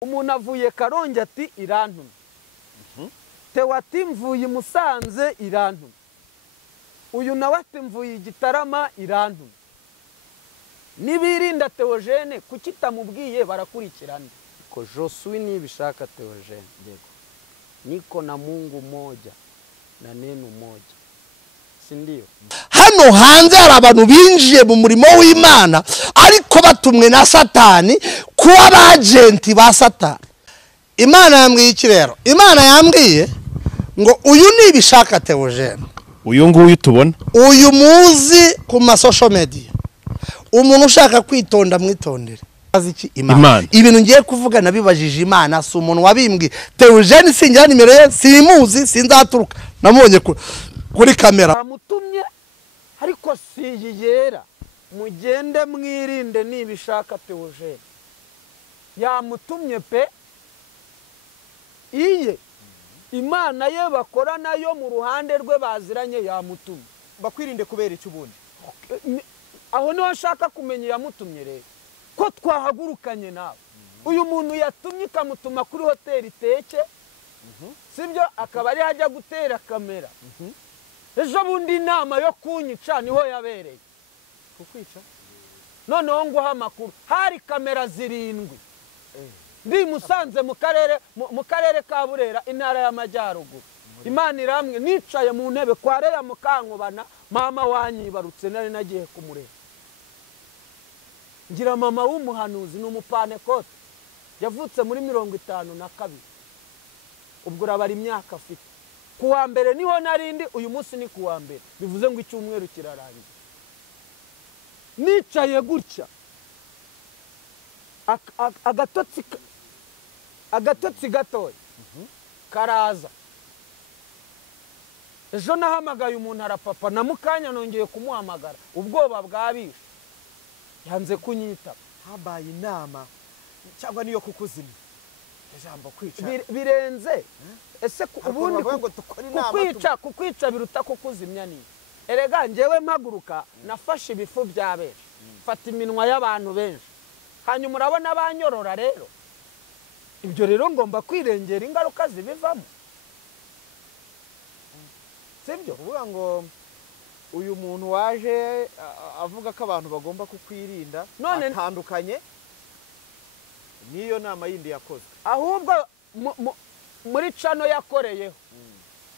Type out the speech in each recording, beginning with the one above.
umuntu avuye Karongi ati irantumye Theo ati mvuye Musanze irantumye uyu nawe ati mvuye Gitarama irantumye nibirinda Theogene kuki tamubwiye barakurikirana ko Josui nibishaka Theogene yego niko na Mungu moja na neno moja sindiyo hano hanze hari abantu binjiye mu murimo w'Imana ariko batumwe na Satani kuba abagenti ba Satani. Imana yambwiye iki rero? Imana yambwiye ngo uyu nibishaka Theogene, uyu nguyu tubona, uyu muzi ku ma social media, umuntu ushaka kwitonda mwitondere aziki Imana. Ibintu ngiye kuvuga nabibajije Imana, si umuntu wabimbwiye. Theogene sinjya nimero ye, simuzi, sinzaturuka, namubonye kuri kamera. Mutumye ariko siyiyera mugende mwirinde nibishaka Theogene yamutumye pe iye Imana ye bakora nayo mu ruhande rwe baziranye yamutumye bakwirinde kubera icyo ubundi aho niho nshaka kumenya yamutumye rero ko twahagurukanye nawe uyu muntu yatumye kamutuma kuri hoteli Teke sibyo akaba ari hajya gutera kamera ejo bundi inama yo kunyica niho yabereye kukwica noneho nguha Makuru hari kamera 7 ndi Musanze mu karere ka Burera intara y'Amajyaruguru Imana iramwe nicaye mu ntebe kwa Reya Mukankubana mama wanyibarutse nari nagiye kumureba ngira mama w'umuhanuzi n'umupanekote yavutse muri 52 ubwo urabara imyaka afite kuwa mbere niho narindi uyu munsi ni kuwa mbere bivuze ngo icyumweru kirarangiye nicaye gutya agatotsi gatoya karaza ejo nahamagaye umuntu arapapa na mukanya nongeye kumuhamagara ubwoba bwabishe yanze kunyita habaye inama cyangwa niyo kukuzimya ijambo kwica birenze ese ubundi kukwica biruta kukuzimya ni erega njewe mpaguruka nafashe ibifu byabeje fata iminwa y'abantu benshi hanyuma urabona abanyorora rero ibyo rero ngomba kwirengera ingaruka zibivamo sibyo uvuga ngo uyu muntu waje avuga ko abantu bagomba kukwirinda atandukanye niyo nama yindi yakozwe ahubwo muri cano yakoreyeho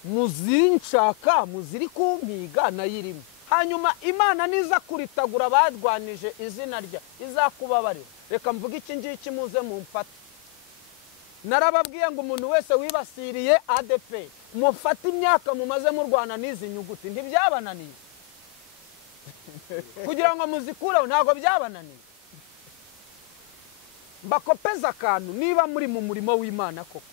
muzinshaka muziri kumpiga nayirimo hanyuma Imana niza kuritagura badwanije izina rya izakubabarira reka mvuga iki ngiki muze mumfate narababwiye ngo umuntu wese wibasiriye ADP mufate imyaka mumaze mu Rwanda n'izi nyuguti ntibyabananiye kugira ngo muzikureho ntago byabananiye mbakopeza akantu niba muri mu murimo w'Imana koko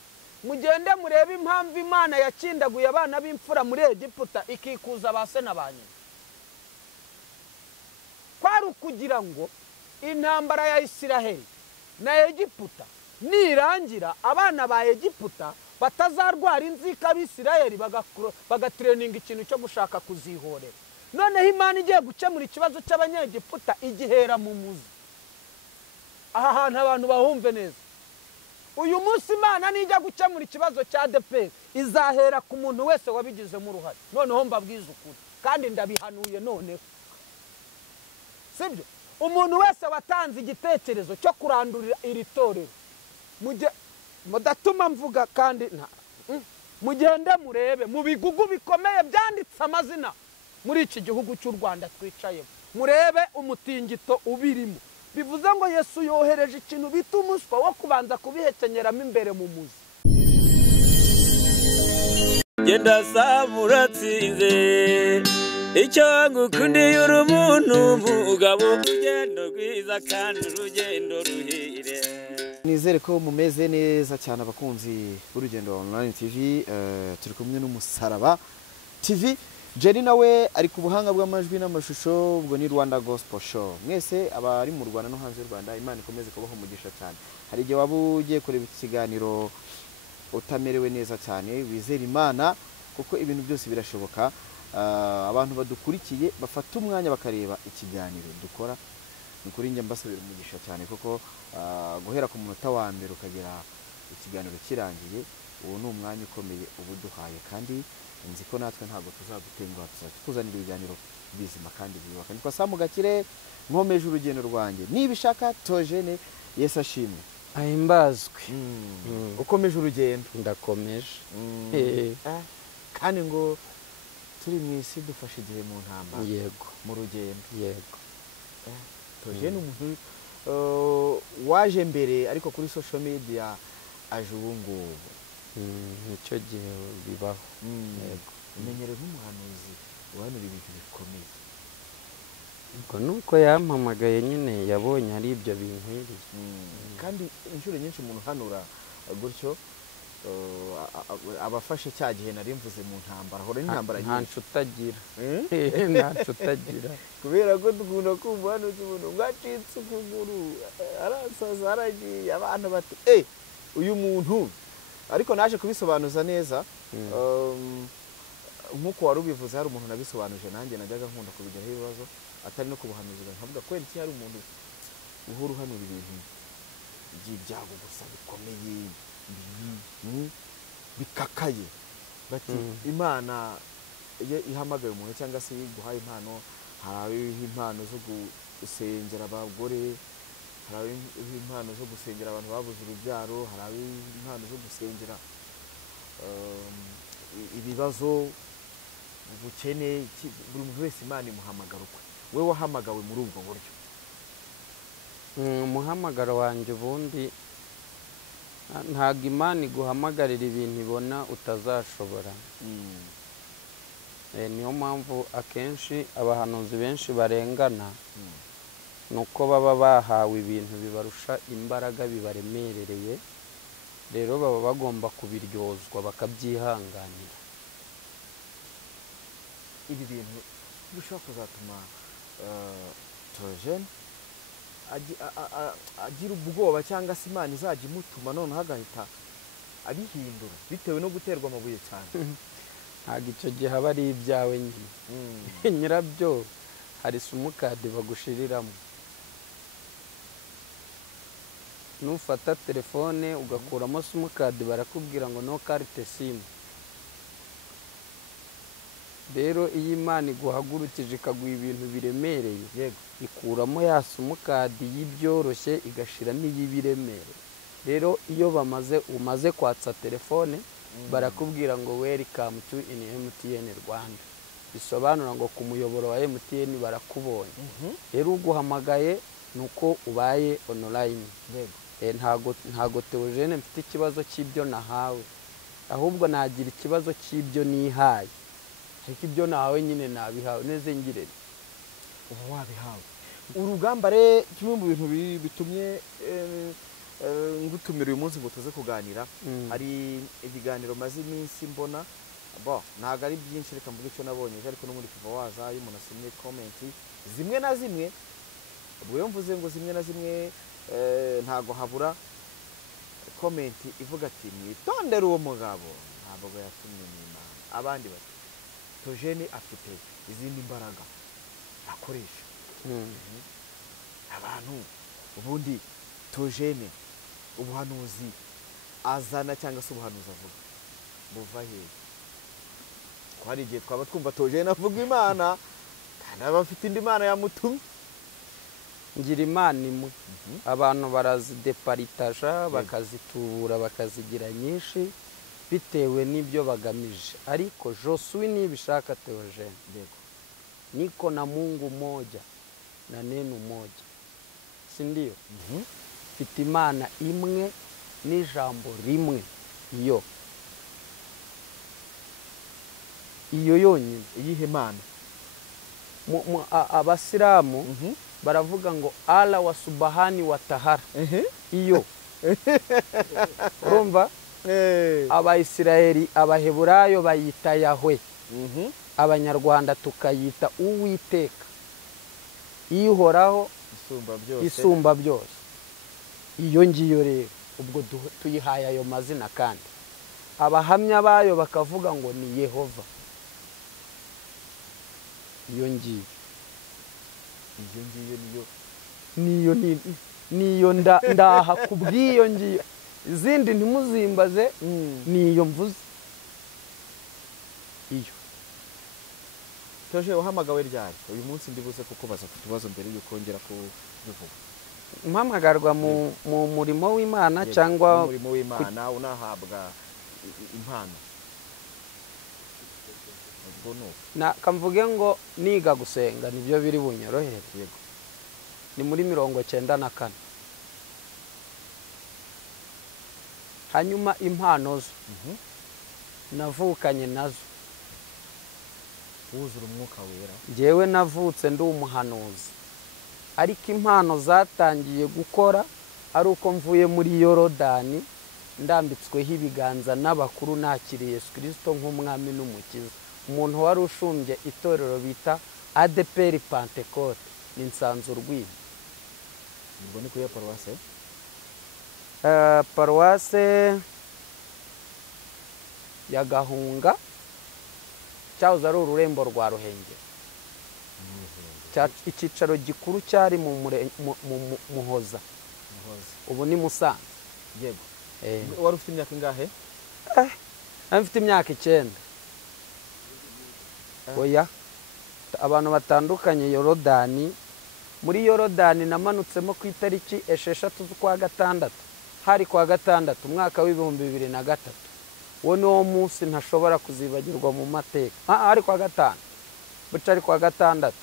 mugende murebe impamvu Imana yakindaguye abana b'imfura muri Egiputa ikikuza base n'abanyina kwari kugira ngo intambara ya Isiraheli na Egiputa nirangira abana ba Egiputa batazarwara inzika b'Isiraheli bagatraininga ikintu cyo gushaka kuzihorera noneho Imana igiye gukemura ikibazo cy'Abanyegiputa igihera mu muzi aha hantu abantu bahumve neza uyu munsi Imana nijya gukemura ikibazo cya ADP izahera ku muntu wese wabigizemo uruhare noneho mbabwiza ukuri kandi ndabihanuye noneho sibyo umuntu wese watanze igitekerezo cyo kurandurira iri torero mudatuma mvuga kandi mugende murebe mu bigugu bikomeye byanditse amazina muri iki gihugu cy'u Rwanda twicayemo murebe umutingito ubirimo bivuze ngo Yesu yohereje ikintu bita umuswa wo kubanza kubihekenyeramo imbere mu muzi genda samuratsinze icyo ngukundiye uri umuntu mugabo urugendo rwiza kandi urugendo ruhire nizere ko mumeze neza cyane abakunzi b'Urugendo Online TV turi kumwe n'Umusaraba TV Jenny nawe ari ku buhanga bw'amajwi n'amashusho ubwo ni Rwanda Gospel Show mwese abari mu Rwanda no hanze y'u Rwanda Imana ikomeze kubaho umugisha cyane hari igihe waba ugiye kureba ikiganiro utamerewe neza cyane wizera Imana kuko ibintu byose birashoboka abantu badukurikiye bafata umwanya bakareba ikiganiro dukora kuri njye mbasabira umugisha cyane kuko guhera ku munota wa mbere ukagera ikiganiro kirangiye uwo ni umwanya ukomeye uba uduhaye kandi nzi ko natwe ntabwo tuzagutenguha tuzakuzanira ibiganiro bizima kandi byubaka nitwa Samu Gakire nkomeje urugendo rwanjye niba ishaka Theogene Yesu ashimwe ahimbazwe ukomeje urugendo ndakomeje kandi ngo turi mu isi dufashe igihe mu ntambara yego mu rugendo yego Theogene umuntu waje mbere ariko kuri social media aje ubu ngubu nicyo gihe bibaho yego umenyereye nk'umuhanuzi uhanura ibintu bikomeye ubwo nuko yampamagaye nyine yabonye ari ibyo binkwiriye kandi inshuro nyinshi umuntu uhanura gutyo abafashe cya gihe nari mvuze mu ntambara ahora n'intambara nta nshuti agira nta nshuti agira kubera ko dukunda kumva ubuhanuzi umuntu bwacitse ukuguru arasaza aragiye abantu bati uyu muntu ariko naje kubisobanuza neza nk'uko wari ubivuze hari umuntu nabisobanuje nanjye najyaga nkunda kubigiraho ibibazo atari no kubuhanuzi nkavuga ko iki hari umuntu uhora uhanura ibintu by'ibyago gusa bikomeye bikakaye bati imana iyo ihamagaye umuntu cyangwa se iguhaye impano hari impano zo gusengera abagore hari impano zo gusengera abantu babuze urubyaro hari impano zo gusengera ibibazo ubukene buri muntu wese imana imuhamagara ukwe we wahamagawe muri ubwo buryo umuhamagaro wanjye ubundi ntabwo imana iguhamagarira ibintu ibona utazashobora niyo mpamvu akenshi abahanuzi benshi barengana ni uko baba bahawe ibintu bibarusha imbaraga bibaremerereye rero baba bagomba kubiryozwa bakabyihanganira ibi bintu bishobora kuzatuma Theogene agira ubwoba cyangwa se imana izajya imutuma noneho agahita abihindura bitewe no guterwa amabuye cyane ntabwo icyo gihe aba ari ibyawe nyine nyirabyo hari simukadi bagushiriramo nufata telefone ugakuramo simukadi barakubwira ngo no karite simu rero iyo imana iguhagurukije ikaguha ibintu biremereye ikuramo ya simukadi y'ibyoroshye igashiramo iy'ibiremereye rero iyo umaze kwatsa telefone barakubwira ngo welcome to MTN Rwanda bisobanura ngo ku muyoboro wa MTN barakubonye rero uguhamagaye nuko ubaye online ntago Theogene mfite ikibazo cy'ibyo nahawe ahubwo nagira ikibazo cy'ibyo nihaye ariko ibyo nawe nyine nabihawe neze ngirere uba wabihawe urugamba re kimwe mu bintu bitumye ngutumira uyu munsi ngo tuze kuganira hari ibiganiro maze iminsi mbona ntabwo ari byinshi reka mvuge icyo nabonye ariko no muri kuva waza iyo umuntu asomye komenti zimwe na zimwe ubwo iyo mvuze ngo zimwe na zimwe ntabwo habura komenti ivuga ati mwitondere uwo mugabo ntabwo yatumye n'Imana abandi bati Theogene afite izindi mbaraga akoresha abantu ubundi Theogene ubuhanuzi azana cyangwa se ubuhanuzi avuga buva hehe ko hari igihe twaba twumva Theogene avuga imana kandi aba afite indi mana yamutumye ngira imana imwe abantu barazideparitaja bakazitubura bakazigira nyinshi bitewe n'ibyo bagamije ariko Josui niba ishaka Theogene niko na Mungu moja na neno moja si ndio mfite imana imwe n'ijambo rimwe iyo yonyine iyihe mana abasilamu baravuga ngo ala wa subhani wa tahara iyo urumva abayisiraheli abaheburayo bayita Yahwe Abanyarwanda tukayita Uwiteka ihoraho isumba byose iyo ngiyo rero ubwo tuyihaye ayo mazina kandi abahamya bayo bakavuga ngo ni Yehova iyo ngiyo niyo niyo ndaha kubw'iyo ngiyo izindi ntimuzimbaze niyo mvuze iyo Toje uhamagawe ryari uyu munsi ndibuze kukubaza ku tubazo mbere yuko ngera ku bivuga mpamagarwa mu murimo w'Imana cyangwa mu murimo w'Imana unahabwa impano kamvuge ngo niga gusenga nibyo biri bunyorohere yego ni muri 94 hanyuma impano zo navukanye nazo wuzura umwuka wera njyewe navutse ndi umuhanuzi ariko impano zatangiye gukora ari uko mvuye muri Yorodani ndambitsweho ibiganza n'abakuru nakiriye Yesu Kristo nk'umwami n'umukiza umuntu wari ushumbye itorero bita ADPR Pentecote ni Nsanzurwini ubwo ni kuya paruwase paruwase ya Gahunga cyahoze ari ururembo rwa Ruhengeri icyicaro gikuru cyari mu Muhoza ubu ni Musanze yego wari ufite imyaka ingahe mfite imyaka 9 oya abantu batandukanye Yorodani muri Yorodani namanutsemo ku itariki 6 z'ukwa gatandatu hari kwa gatandatu umwaka w'2003 wo niwo munsi ntashobora kuzibagirwa mu mateka hari kwa gatanu buca ari kwa gatandatu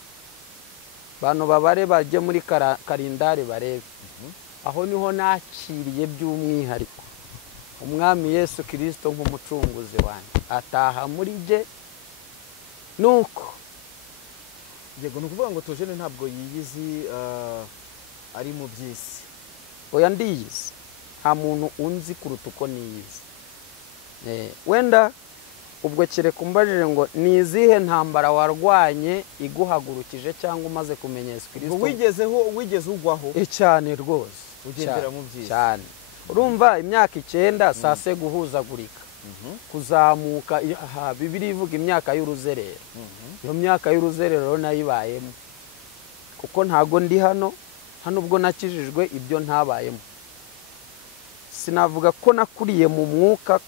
bantu babare bajye muri karindari barebe aho niho nakiriye by'umwihariko umwami Yesu Kristo nk'umucunguzi wanjye ataha muri je nuko yego nukuvuga ngo Theogene ntabwo yiyizi ari mu byisi oya ndiyizi nta muntu unzi kuruta uko niyizi wenda ubwo kereka umbajije ngo ni izihe ntambara warwanye iguhagurukije cyangwa umaze kumenya Yesu Kristo wigeze ugwaho cyane rwose ugendera mu byisi cyane urumva imyaka 9 sase guhuzagurika kuzamuka Bibiliya ivuga imyaka y'uruzerero iyo myaka y'uruzerero nayibayemo kuko ntago ndi hano ubwo nakijijwe ibyo ntabayemo sinavuga ko nakuriye mu mwuka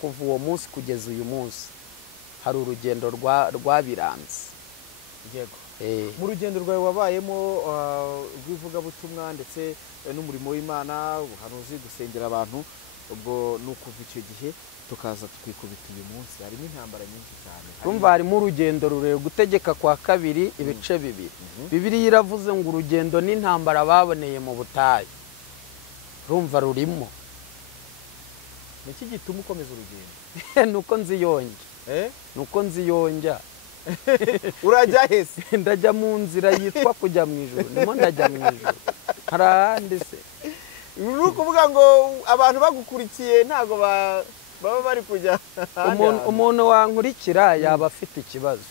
kuva uwo munsi kugeza uyu munsi hari urugendo rwabiranze yego mu rugendo rwawe wabayemo rw'ivugabutumwa ndetse n'umurimo w'Imana ubuhanuzi gusengera abantu ubwo nukuva icyo gihe tukaza twikubita uyu munsi harimo intambara nyinshi cyane urumva harimo urugendo rurerure gutegeka kwa kabiri ibice bibiri Bibiliya iravuze ngo urugendo n'intambara baboneye mu butayu urumva rurimo niki gituma ukomeza urugendo nuko nziyonge nuko nziyonja urajya hese ndajya mu nzira yitwa kujya mu ijuru nimo ndajya mu ijuru harahandi se nukuvuga ngo abantu bagukurikiye ntago baba bari kujya umuntu wankurikira yaba afite ikibazo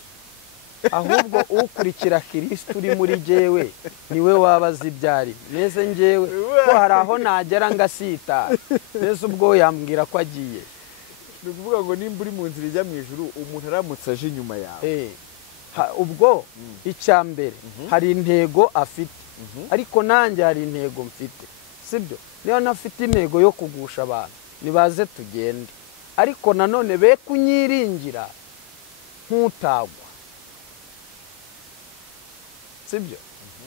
ahubwo ukurikira Kristo uri muri jewe niwe wabaza ibyari neze njewe ko hari aho nagera ngasita neze ubwo yambwira ko agiye nukuvuga ngo nimba uri mu nzira ijya mu ijuru umuntu aramutse aje inyuma yawe ubwo icyambere hari intego afite ariko nanjye hari intego mfite sibyo niyo nafite intego yo kugusha abantu nibaze tugende ariko nanone be kunyiringira nk'utagwa sibyo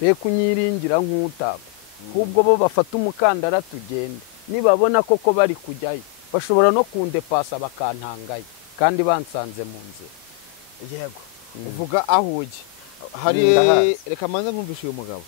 be kunyiringira nk'utagwa ahubwo bo bafata umukandara tugende nibabona koko bari kujyayo bashobora no kundepasa bakantangaye kandi bansanze mu nzira yego uvuga aho ujye hari reka manza nkumvishe uyu mugabo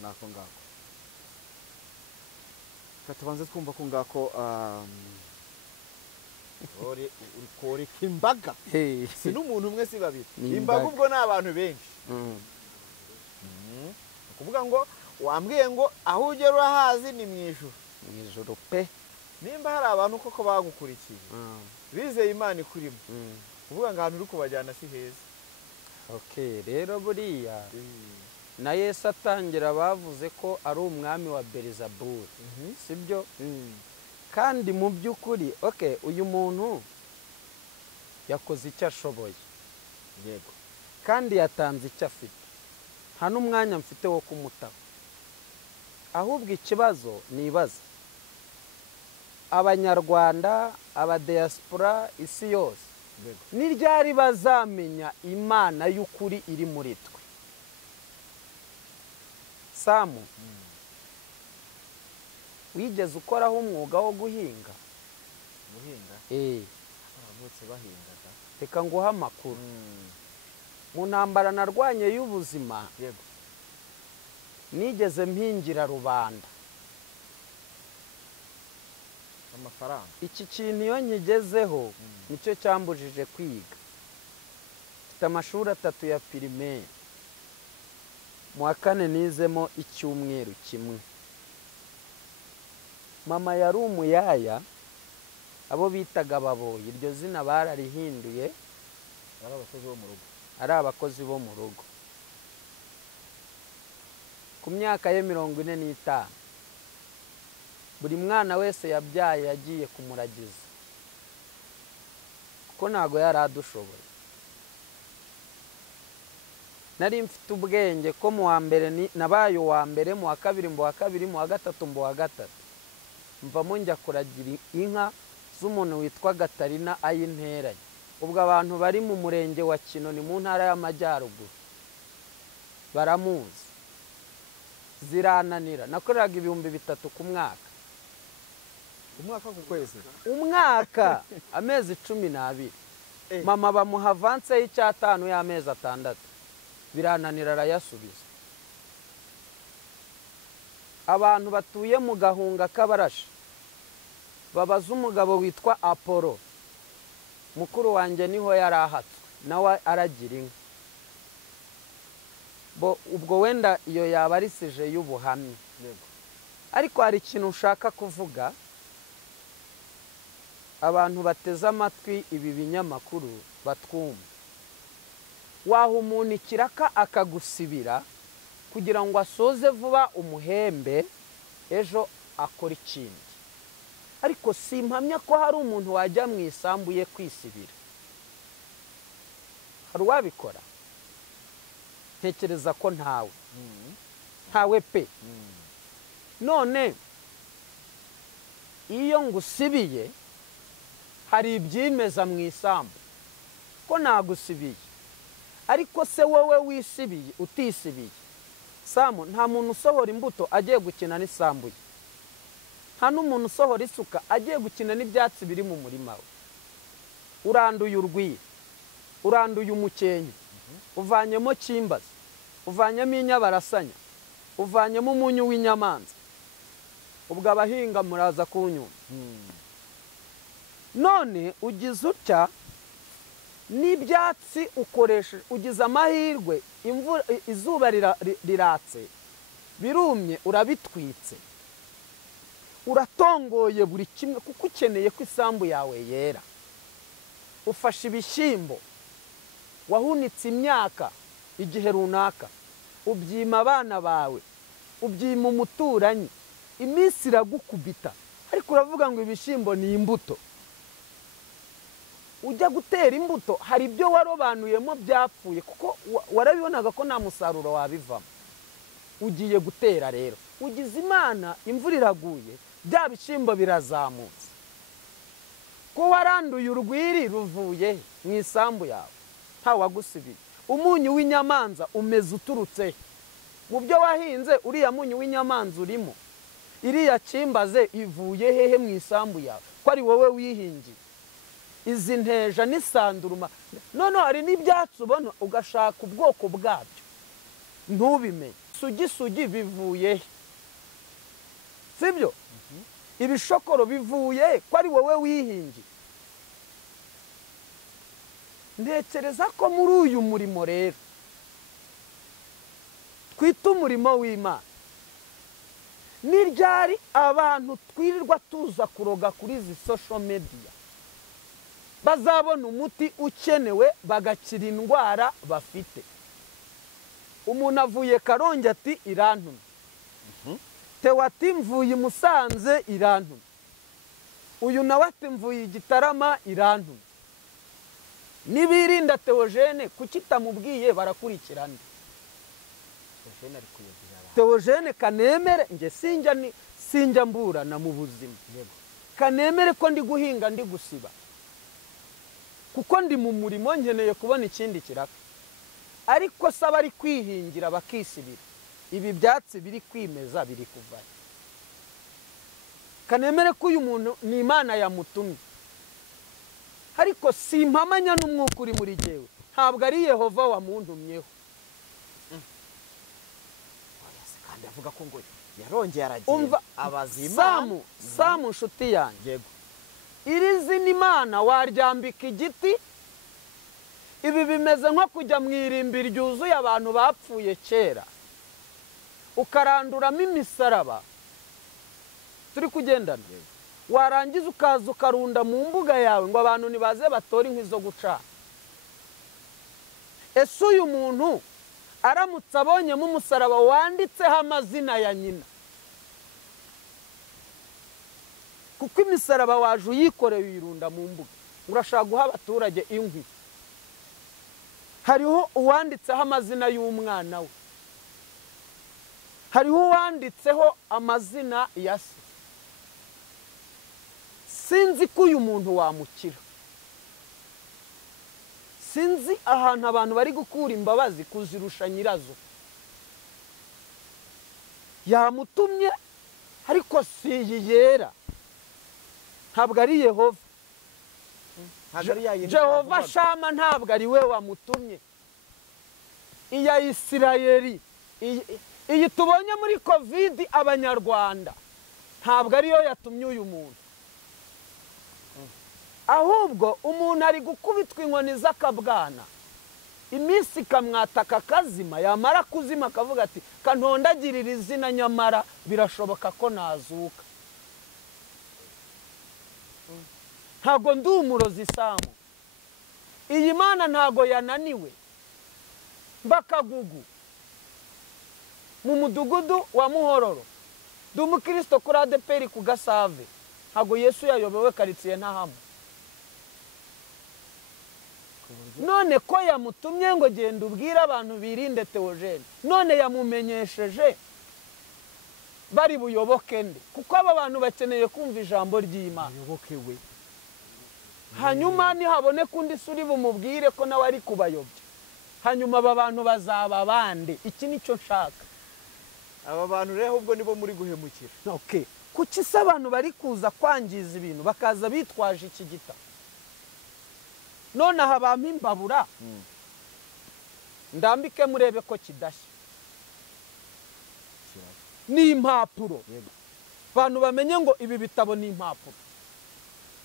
nako ngako tubanze twumva ko ngako uri koreka imbaga si n'umuntu umwe si babiri imbaga ubwo ni abantu benshi kuvuga ngo wambwiye ngo aho ugera urahazi ni mu ijuru pe nimba hari abantu koko bagukurikiye bizeye Imana ikurimo kuvuga ngo ahantu uri kubajyana si heza. Okay, rero buriya na Yesu atangira bavuze ko ari umwami wa Belizabuli sibyo kandi mu by'ukuri okay uyu muntu yakoze icyo ashoboye yego kandi yatanze icyo afite nta n'umwanya mfite wo kumutaho ahubwo ikibazo nibaza Abanyarwanda abadiaspora isi yose ni ryari bazamenya Imana y'ukuri iri muri twe. Samu wigeze ukoraho umwuga wo guhinga abavutse bahingaga reka nguha amakuru mu ntambara narwanye y'ubuzima yego nigeze mpingira rubanda amafaranga iki kintu iyo nkigezeho nicyo cyambujije kwiga mfite amashuri 3 ya primaire mu wa 4 nizemo icyumweru kimwe mama yari umuyaya abo bitaga baboye iryo zina bararihinduye ari abakozi bo mu rugo ku myaka ye 45 buri mwana wese yabyaye yagiye kumuragiza kuko ntago yari adushoboye. Nari mfite ubwenge ko mu wa mbere nabaye wa mbere mu wa kabiri mu wa kabiri mu wa gatatu mu wa gatatu mvamo njya kuragira inka z'umuntu witwa Gatarina ayinteranye ubwo abantu bari mu murenge wa Kinoni mu ntara y'Amajyaruguru baramuzi zirananira nakoreraga 3,000 ku mwaka ku kwezi umwaka amezi 12 mama bamuha avance y'Icyatanu y'amezi 6 birananira arayasubiza. Abantu batuye mu gahunga k'abarashi babaza umugabo witwa Apollo mukuru wanjye niho yari ahatswe nawe aragira inka ubwo wenda iyo yaba ari sije y'ubuhamya ariko hari ikintu ushaka kuvuga abantu bateze amatwi ibi binyamakuru batwumva waha umuntu ikiraka akagusibira kugira ngo asoze vuba umuhembe ejo akora ikindi ariko simpamya ko hari umuntu wajya mu isambu ye kwisibira. Hari uwabikora? Ntekereza ko ntawe pe. None iyo ngusibiye hari ibyimeza mu isambu ko nagusibiye ariko se wowe wisibiye utisibiye Samu nta muntu usohora imbuto agiye gukina n'isambu ye nta n'umuntu usohora isuka agiye gukina n'ibyatsi biri mu murima we uranduye urwiye uranduye umukenke uvanyemo kimbazi uvanyemo inyabarasanya uvanyemo umunyu w'inyamanza ubwo abahinga muraza kunyuma none ugize utya n'ibyatsi ukoresha ugize amahirwe izuba riratse birumye urabitwitse uratongoye buri kimwe kuko ukeneye ko isambu yawe yera ufashe ibishyimbo wahunitse imyaka igihe runaka ubyima abana bawe ubyima umuturanyi iminsi iragukubita ariko uravuga ngo ibishyimbo ni imbuto ujya gutera imbuto hari ibyo warobanuyemo byapfuye kuko warabibonaga ko nta musaruro wabivamo ugiye gutera rero ugize Imana imvura iraguye bya bishyimbo birazamutse ko waranduye urwiri ruvuye mu isambu yawe nta wagusibiye umunyu w'inyamanza umeze uturutse mu byo wahinze uriya munyu w'inyamanza urimo iriya kimbaze ivuye hehe mu isambu yawe ko ari wowe wihingiye izi nteja n'isanduruma none hari n'ibyatsi ubona ugashaka ubwoko bwabyo ntubimenye sugi bivuye sibyo ibishokoro bivuye ko ari wowe wihingiye ntekereza ko muri uyu murimo rero twita umurimo w'Imana, ni ryari abantu twirirwa tuza kuroga kuri izi social media bazabona umuti ukenewe bagakira indwara bafite? Umuntu avuye Karongi ati irantumye, Theo ati mvuye i Musanze irantumye, uyu nawe ati mvuye i Gitarama irantumye. Nibirinda Theogene kuki tamubwiye barakurikirana? Theogene kanemere nge sinjya mburana mu buzima, kanemere ko ndi guhinga ndi gusiba, kuko ndi mu murimo nkeneye kubona ikindi kiraka. Ariko saba ari kwihingira bakisibira, ibi byatsi biri kwimeza biri kuva. Kanemere ko uyu muntu ni Imana yamutumye, ariko simpamanya n'umwuka uri muri jewe, ntabwo ari Yehova wamuntumyeho. kandi avuga ko ngo yarongeye aragenda abazima. Samu nshuti yanjye, yego, iri zina Imana waryambika igiti. Ibi bimeze nko kujya mu irimbi ryuzuye abantu bapfuye kera, ukaranduramo imisaraba turi kugendana, warangiza ukaza ukarunda mu mbuga yawe ngo abantu nibaze batore inkwi zo gucana. Ese uyu muntu aramutse abonyemo umusaraba wanditseho amazina ya nyina, kuko imisaraba waje uyikoreye uyirunda mu mbuga, urashaka guha abaturage inkwi, hariho uwanditseho amazina y'umwana we, hariho uwanditseho amazina ya se. Sinzi ko uyu muntu wamukira, sinzi ahantu abantu bari gukura imbabazi kuzirusha nyirazo. Yamutumye ariko si iyi yera, ntabwo ari Yehova. Jehova Shama ntabwo ari we wamutumye. Iya Isirayeli, iyi tubonye muri Covid Abanyarwanda, ntabwo ariyo yatumye uyu muntu. Ahubwo umuntu ari gukubitwa inkoni z'akabwana, iminsi kamwataka kazima, yamara kuzima akavuga ati kantondagirira izina nyamara birashoboka ko nazuka. Ntago ndi umurozi Samu. Iyi Mana ntago yananiwe. Bakagugu mu mudugudu wa Muhororo, ndi umukristo kuri ADPR ku Gasave, ntago Yesu yayobewe karitsiye ntahamwe. None ko yamutumye ngo genda ubwira abantu birinde Theogene, none yamumenyesheje bari buyoboke nde? Kuko aba bantu bakeneye kumva ijambo ry'Imana. yobokewe Hanyuma nihabone kundi suri bumubwire ko nawe ari kubayobya, hanyuma aba bantu bazaba bande. Iki nicyo nshaka. aba bantu rero ubwo nibo muri guhemukira. Okay, kuki se abantu bari kuza kwangiza ibintu bakaza bitwaje iki gitabo? None aha bampa imbabura ndambike murebe ko kidashya, ni impapuro. Abantu bamenye ngo ibi bitabo ni impapuro.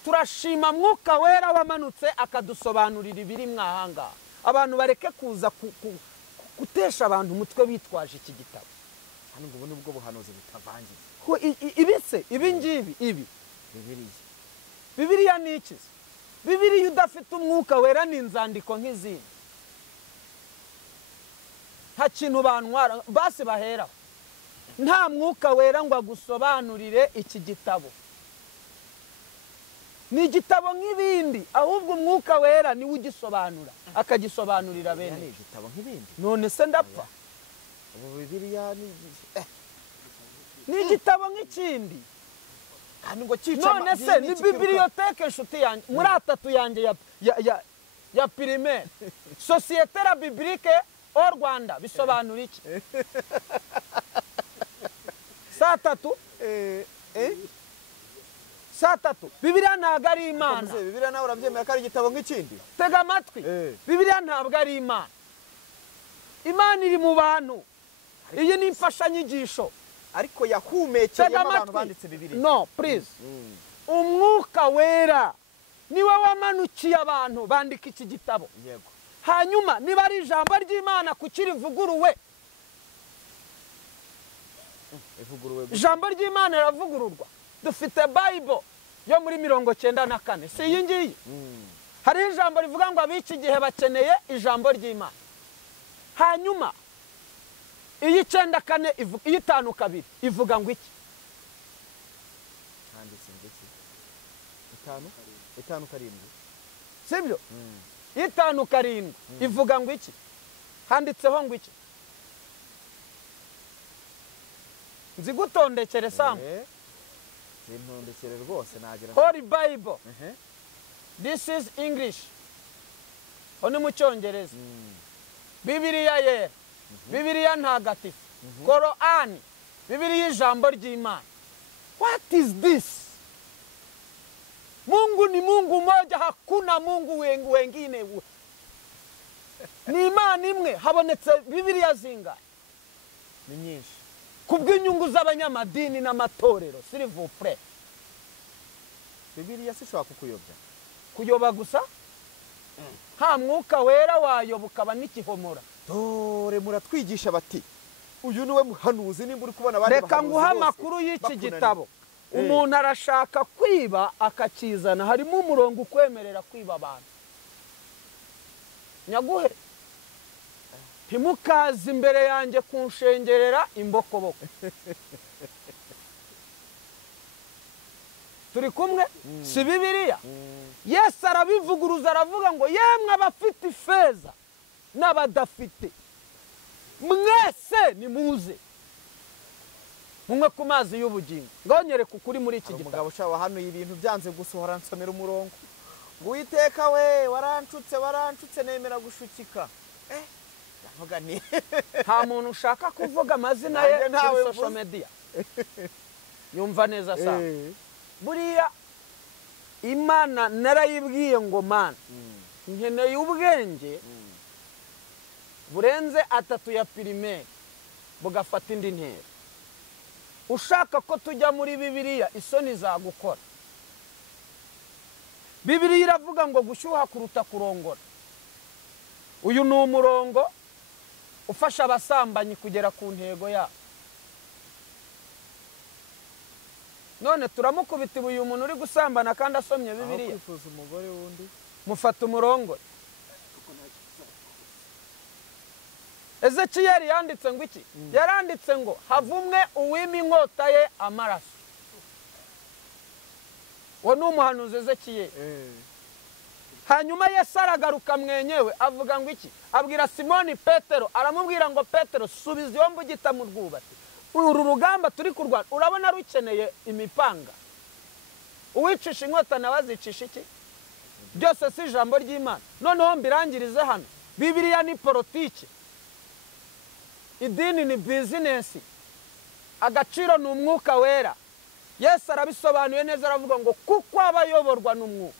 Turashima Mwuka Wera wamanutse akadusobanurira ibiri mwahanga. Abantu bareke kuza gutesha abantu umutwe bitwaje iki gitabo. hano ngo ubone ubwo buhanuzi butavangiye. Ibise ibi ngibi ibi Bibiliya. Bibiliya ni iki? Bibiliya udafite Umwuka Wera ni inzandiko nk'izindi, nta kintu bantwara basi baheraho. Nta Mwuka Wera ngo agusobanurire iki gitabo. Ni igitabo nk'ibindi, ahubwo Umwuka Wera niwe ugisobanura akagisobanurira bene. Ni igitabo nk'ibindi. None se ndapfa? Ubu Bibiliya ni igitabo nk'ikindi. kandi ngo cyica. None se ni biblioteke nshuti yanjye muri atatu yanjye ya primaire. Société la biblique au Rwanda bisobanura iki? Satatu Satatu Bibiliya ntabwo ari Imana. Bibiliya nawe urabyemera ko ari igitabo nk'ikindi? Tega amatwi. Bibiliya ntabwo ari Imana. Imana iri mu bantu. Iyi ni imfashanyigisho. Ariko yahumekeye abantu banditse Bibiliya. No, please. Umwuka Wera niwe wamanukiye abantu bandika iki gitabo. yego Hanyuma niba ari ijambo ry'Imana kukirivuguruwe, ivuguruwe ijambo ry'Imana riravugururwa. Dufite Bible yo muri 94, si iyi ngiyi. Hari ijambo rivuga ngo abiki gihe bakeneye ijambo ry'Imana. Hanyuma iyi 94 ivuga, iyi 52 ivuga ngo iki? handitse ndetse 5 karindwi Sibyo? Iyi 5 karindwi ivuga ngo iki? Handitseho ngo iki? Nzi gutondekere Samu. zintondekere rwose nagira Holy Bible. This is English. Oni mu Cyongereza. Bibiliya yera. Bibiliya ntagatifu. Korani. Bibiliya ijambo ry'Imana. What is this? Mungu ni Mungu moja, hakuna Mungu wengine. Ni Imana imwe, habonetse Bibiliya zingahe? ni nyinshi Kubw'inyungu z'abanyamadini n'amatorero, s'il vous plaît. Bibiliya sishobora kukuyobya. Kuyoba gusa? Ha mwuka wera wayoba ukaba n'ikihomora. Dore muratwigisha bati uyu niwe muhanuzi, nimba uri kubona abandi Reka nguha amakuru y'iki gitabo. Umuntu arashaka kwiba akakizana, harimo umurongo ukwemerera kwiba abantu. Nyaguhe ntimukaze imbere yanjye kunshengerera imbokoboko. Turi kumwe? Si Bibiliya? Yesu arabivuguruza, aravuga ngo yemwe abafite ifeza n'abadafite, mwese nimuze munywe ku mazi y'ubugingo. Ngonyereka ukuri muri iki gitabo. Umugabo shawa hano ibintu byanze gusohora nsomera umurongo. Uwiteka we waranshutse nemera gushukika. Ndavuga ni nta muntu ushaka kuvuga amazina ye kuri social media. Yumva neza sana. Buriya Imana narayibwiye ngo mana nkeneye ubwenge burenze 3 ya primaire bugafata indi ntera. Ushaka ko tujya muri Bibiliya isoni zagukora. Bibiliya iravuga ngo gushyuha kuruta kurongora. Uyu ni umurongo ufasha abasambanyi kugera ku ntego yabo. None turamukubita uyu muntu uri gusambana kandi asomye Bibiliya. Kwifuza umugore wundi Mufata umurongo. Ezekiyeli yanditse ngo iki? Yaranditse ngo havumwe uwima inkota ye amaraso. Wo ni umuhanuzi Ezekiyeli. Hanyuma Yesu aragaruka mwenyewe avuga ngo iki? Abwira Simoni Petero, aramubwira ngo Petero subiza iyo mbugita mu rwubati. Uru rugamba turi kurwana urabona rukeneye imipanga. Uwicisha inkota nawe azicisha iki? Byose si ijambo ry'Imana. Noneho mbirangirize hano. Bibiliya ni politiki. Idini ni business. Agaciro ni umwuka wera. Yesu arabisobanuye neza, aravuga ngo kuko abayoborwa n'umwuka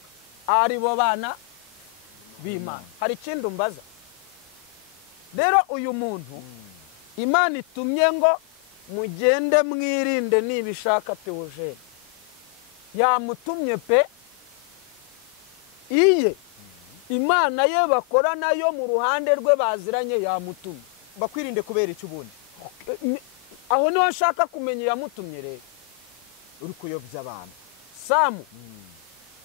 ari bo bana b'Imana. Hari ikindi umbaza? Rero uyu muntu Imana itumye ngo mugende mwirinde nibishaka Theogene. Yamutumye pe. Iye Imana ye bakora nayo mu ruhande rwe baziranye yamutumye. bakwirinde kubera icyo ubundi. Aho niho nshaka kumenya yamutumye rero. Uri kuyobya abantu. Samu,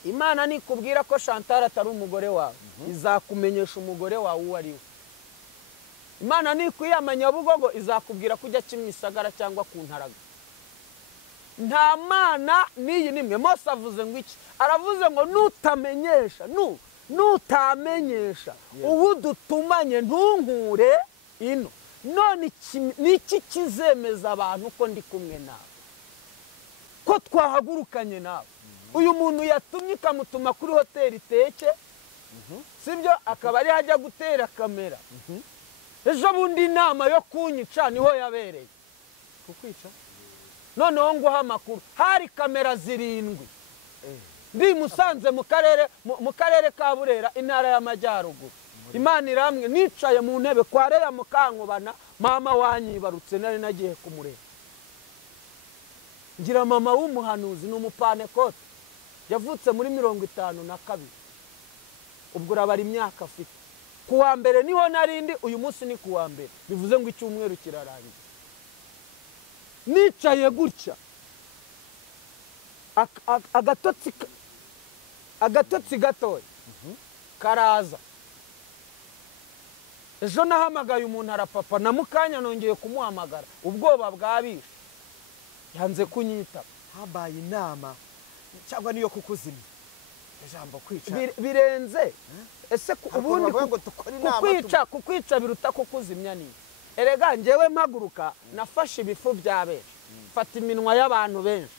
Imana nikubwira ko Chantal atari umugore wawe, izakumenyesha umugore wawe uwo ari we. Imana nikwiyamanya Bugogo izakubwira kujya Kimisagara cyangwa ku Ntaraga. Nta mana niyi nimwe. Mose avuze ngo iki? Aravuze ngo nutamenyesha ubu dutumanye ntunkure ino. None niki kizemeza abantu ko ndi kumwe nawe, ko twahagurukanye nawe? Uyu muntu yatumye kamutuma kuri hoteli Teke, sibyo? Akaba ari hajya gutera kamera. Ejo bundi inama yo kunyica niho yabereye. Kukwica? Noneho nguha amakuru, hari kamera 7. Ndi Musanze mu karere ka Burera, intara y'Amajyaruguru. Imana iramwe nicaye mu ntebe kwa Reya Mukankubana, mama wanyibarutse nari nagiye kumureba. Ngira mama w'umuhanuzi n'umupanekote. yavutse muri 52 ubwo urabara imyaka afite kuwa mbere niho narindi uyu munsi ni kuwa mbere bivuze ngo icyumweru kirarangiye nicaye gutya agatotsi gatoya karaza ejo nahamagaye umuntu arapapa na mukanya nongeye kumuhamagara ubwoba bwabishe yanze kunyita habaye inama cyangwa niyo kukuzimya ijambo kwica birenze ese ubundi kukwica biruta kukuzimya ni erega ngewe mpaguruka nafashe ibifu bya benshi fata iminwa y'abantu benshi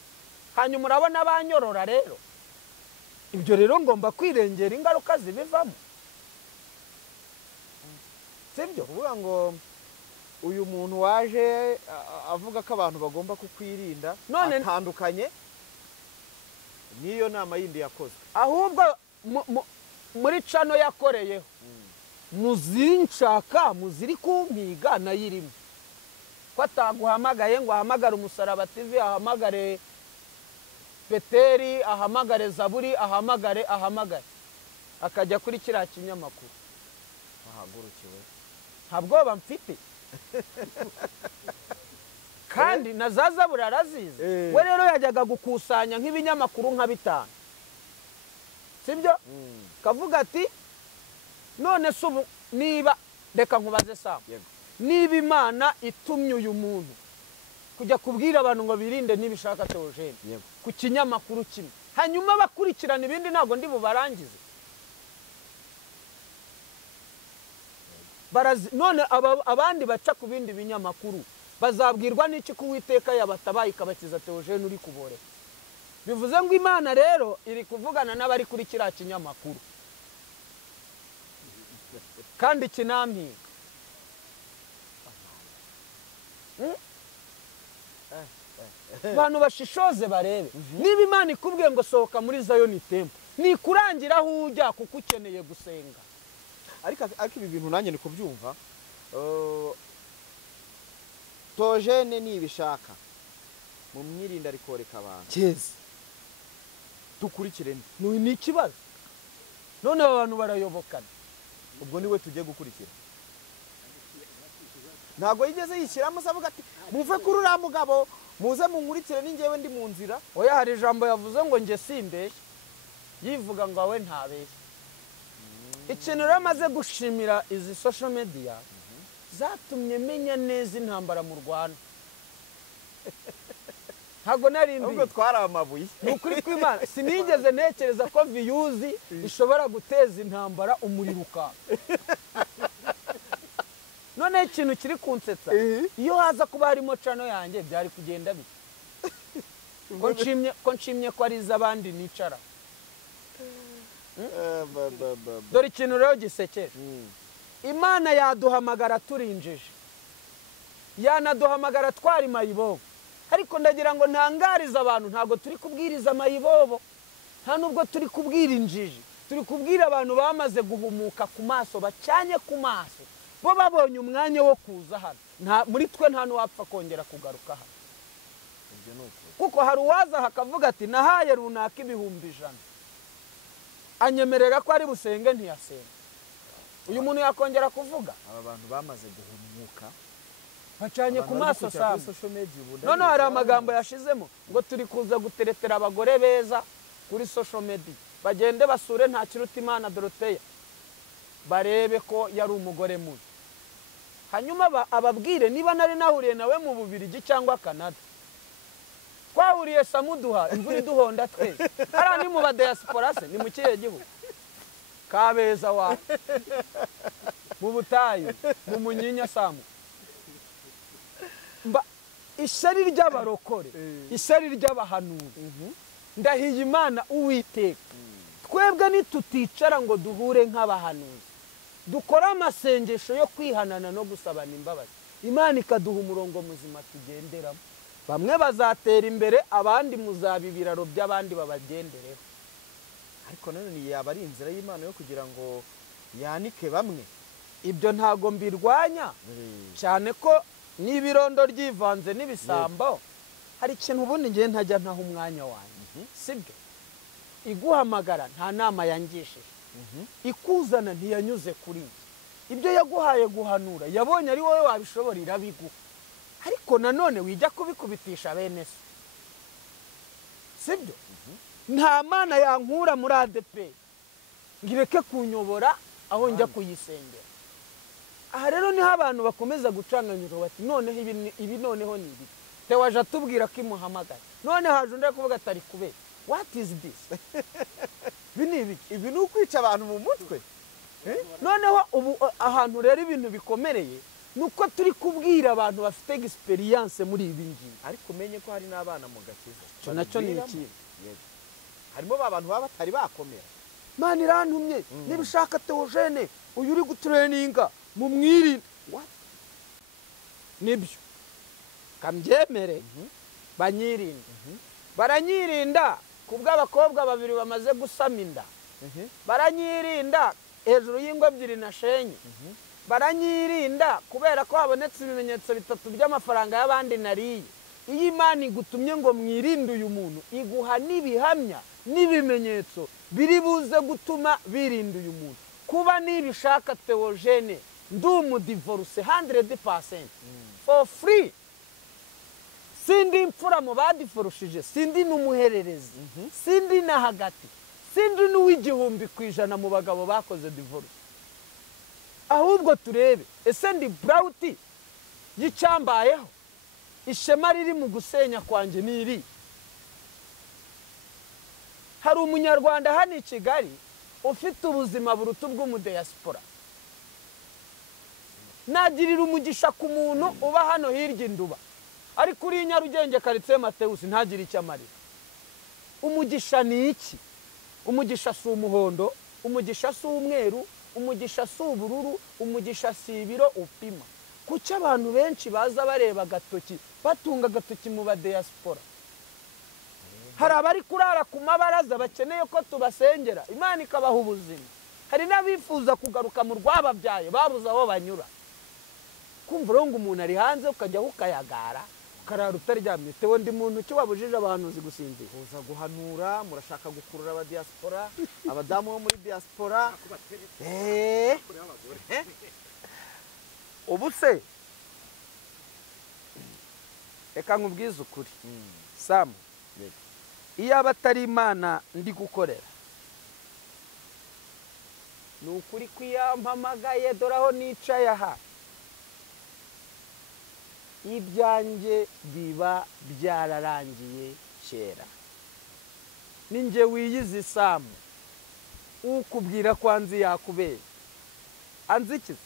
hanyuma urabona abanyorora rero ibyo rero ngomba kwirengera ingaruka zibivamo sibyo kuvuga ngo uyu muntu waje avuga ko abantu bagomba kukwirinda atandukanye niyo nama yindi yakozwe ahubwo muri cano yakoreyeho muzinshaka muziri kumpiga nayirimo ko ataguhamagaye ngo ahamagare Umusaraba TV ahamagare Peteri ahamagare Zaburi ahamagare akajya kuri kiriya kinyamakuru ahagurukiwe ntabwoba mfite kandi na za Zaburi arazize we rero yajyaga gukusanya nk'ibinyamakuru nka 5 sibyo kavuga ati none subu niba reka nkubaze Sam niba Imana itumye uyu muntu kujya kubwira abantu ngo birinde nibishaka Theogene ku kinyamakuru kimwe hanyuma bakurikirana ibindi ntago ndi bubarangize none abandi baca ku bindi binyamakuru bazabwirwa n'iki ku Uwiteka yabatabaye ikabakiza Theogene uri kubore bivuze ngo Imana rero iri kuvugana n'abari kuri kiriya kinyamakuru kandi kinampiga abantu bashishoze barebe niba Imana ikubwiye ngo sohoka muri Zion Temple nikurangira aho ujya kuko ukeneye gusenga ariko ibi bintu nanjye ni kubyumva Theogene nibishaka mu myirinda rikoreka abantu yes dukurikirene ni ikibazo none abantu barayobokana ubwo niwe tugiye gukurikira ntago yigeze yishyiramo savuga ati muve kuri uriya mugabo muze munkurikire n'ingewe ndi mu nzira oya hari ijambo yavuze ngo nge simbeshye yivuga ngo awe ntabeshye ikintu rero amaze gushimira izi social media zatumye menya neza intambara mu Rwanda ntago narindi ubwo twara amabuye nukuri kw'Imana sinigeze ntekereza ko views ishobora guteza intambara umuriruka none ikintu kiri kunsetsa iyo haza kuba harimo cano yanjye byari kugenda bite ko nshimye ko ari iz'abandi nicara dore ikintu rero gisekeje Imana yaduhamagara turinjije yanaduhamagara twari mayibobo ariko ndagira ngo ntangariza abantu ntago turi kubwiriza mayibobo nta nubwo turi kubwira injiji turi kubwira abantu bamaze guhumuka ku maso bacanye ku maso bo babonye umwanya wo kuza hano muri twe nta n'uwapfa kongera kugaruka hano kuko hari uwaza hakavuga ati nahaye runaka 1,100 anyemerera ko ari busenge ntiyasenga uyu muntu yakongera kuvuga aba bantu bamaze guhumuka bacanye ku maso Sam none hari amagambo yashizemo ngo turi kuza guteretera abagore beza kuri social media bagende basure nta kiruta Imana Doroteya barebe ko yari umugore mubi hanyuma ababwire niba nari nahuriye nawe mu Bubiligi cyangwa Canada twahuriye Samuduha imvura iduhonda twese ara ni mu ba diaspora se ni mu kihe gihugu Kabeza wa mu Butayu mu Munyinya Samu ishyari ry'abarokore ishyari ry'abahanuzi ndahiye Imana Uwiteka twebwe nituticara ngo duhure nk'abahanuzi dukora amasengesho yo kwihanana no gusabana imbabazi Imana ikaduha umurongo muzima tugenderamo bamwe bazatera imbere abandi muzabibiraro by'abandi babagendereho ariko none ni yaba ari inzira y'Imana yo kugira ngo yanike bamwe ibyo ntago mbirwanya cyane ko nibirondo ryivanze nibisambo hari ikintu ubundi ngiye ntajya ntaho umwanya wanjye sibyo iguhamagara nta nama yangishije, ikuzana ntiyanyuze kuri ibyo yaguhaye guhanura, yabonye ari wowe wabishobora irabiguha, ariko nanone wijya kubikubitisha bene so, sibyo? Nta mana yankura muri ADP ngireke kunyobora aho njya kuyisengera. Aha rero niho abantu bakomeza gucanganyura bati noneho ibi noneho ni ibi. Tewaje atubwira ko imuhamagara, none haje undi kuvuga atari kubera. What is this? Ibi ni ukwica abantu mu mutwe. Noneho ubu ahantu rero ibintu bikomereye nuko turi kubwira abantu bafite experience muri ibi ngibi, ariko umenye ko hari n'abana mu gakiza. Cyo nacyo ni iki? Harimo abantu baba batari bakomera. Mana irantumye niba ushaka Theogene uyu uri gutureninga mu mwirinde. What? Nibyo kambyemere banyirinde, baranyirinda kubw'abakobwa babiri bamaze gusama inda, baranyirinda hejuru y'ingo ebyiri nashenye, baranyirinda kubera ko habonetse ibimenyetso bitatu by'amafaranga y'abandi nariye. Iyo Imana igutumye ngo mwirinde uyu muntu, iguha n'ibihamya n'ibimenyetso biri buze gutuma birinda uyu muntu. Kuba nibishaka Theogene ndi umudivorce 100% for free, sindi imfura mu badiforushije, sindi n'umuhererezi, sindi na hagati, sindi n'uw'igihumbi ku ijana mu bagabo bakoze divorce. Ahubwo turebe ese ndi brawuti y'icyambayeho, ishema riri mu gusenya kwanjye niri. Hari umunyarwanda hano i Kigali ufite ubuzima buruta bw'umudiaspora, nagirira umugisha ku muntu uba hano hirya induba, ariko uri Nyarugenge karitsiye Matewusi ntagire icyo amarira. Umugisha ni iki? Umugisha si umuhondo, umugisha si umweru, umugisha si ubururu, umugisha si ibiro upima. Kuki abantu benshi baza bareba agatoki, batunga agatoki mu badiaspora? Hari abari kurara ku mabaraza bakeneye ko tubasengera Imana ikabaha ubuzima, hari n'abifuza kugaruka mu rwababyaye babuze aho banyura. Kumva rero ngo umuntu ari hanze ukajya ukayagara ukarara utaryamye. Tewe ndi muntu cyo wabujije abantu gusinzira, uza guhanura, murashaka gukurura abadiaspora, abadamu bo muri diaspora. Ubu se reka nkubwize ukuri Sam, iyo abatari Imana ndi gukorera, ni ukuri kwiyamamagaye dore aho nicaye aha, ibyanjye biba byararangiye kera. Ninjye wiyizi Sam, ukubwira ko anzi yakubera, anzikiza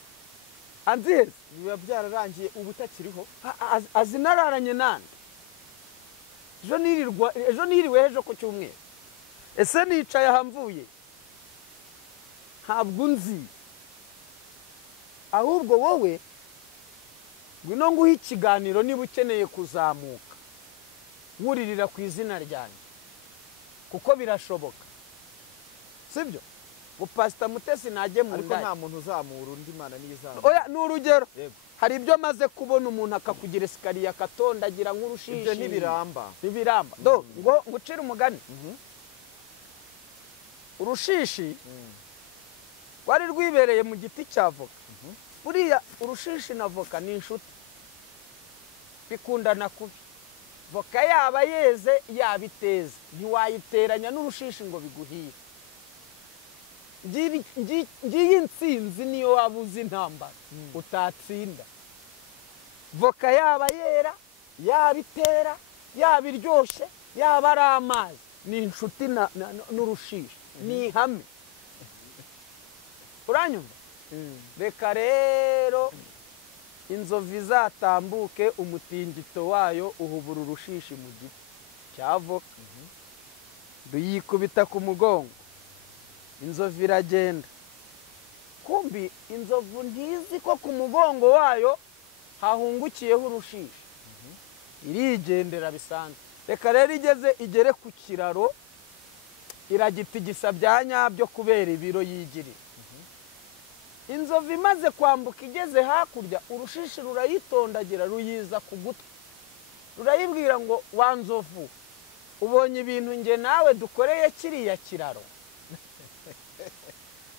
anziheze, biba byararangiye ubu utakiriho. azi nararanye nande ejo niriwe ejo ku cyumweru. Ese nicaye aha mvuye ntabwo nzi, ahubwo wowe ngwino nguhe ikiganiro niba ukeneye kuzamuka wuririra ku izina ryanjye, kuko birashoboka, sibyo? Pastor Mutesi najye mu ndaya, ariko nta muntu uzamura undi Imana niyizamura. Oya ni urugero, hari ibyo maze kubona umuntu akakugira esikariye akatondagira nk'urushishi. Ibyo ntibiramba. Do ngo ngucire umugani. Urushishi wari rwibereye mu giti cy'avoka. Buriya urushishi na voka ni inshuti, bikundana kubi. Voka yaba yeze yaba iteze, ntiwayiteranya n'urushishi ngo biguhiye. Ngiyi nsinzi niyo wabuze intambara utatsinda. Voka yaba yera yaba itera yaba iryoshye yaba ari amazi, ni inshuti n'urushishi, ni ihame. Uranyumva? Reka rero inzovu izatambuke umutingito wayo uhubura urushishi mu giti cy'avoka, ruyikubita ku mugongo, inzovu iragenda. Kumbi inzovu ntizi ko ku mugongo wayo hahungukiyeho urushishi, irigendera bisanzwe. Reka rero igere ku kiraro iragitigisa bya nyabyo kubera ibiro yigirira. Inzovu imaze kwambuka igeze hakurya, urushishi rurayitondagira ruyiza ku gutwi, rurayibwira ngo wa nzovu ubonye ibintu nge nawe dukoreye kiriya kiraro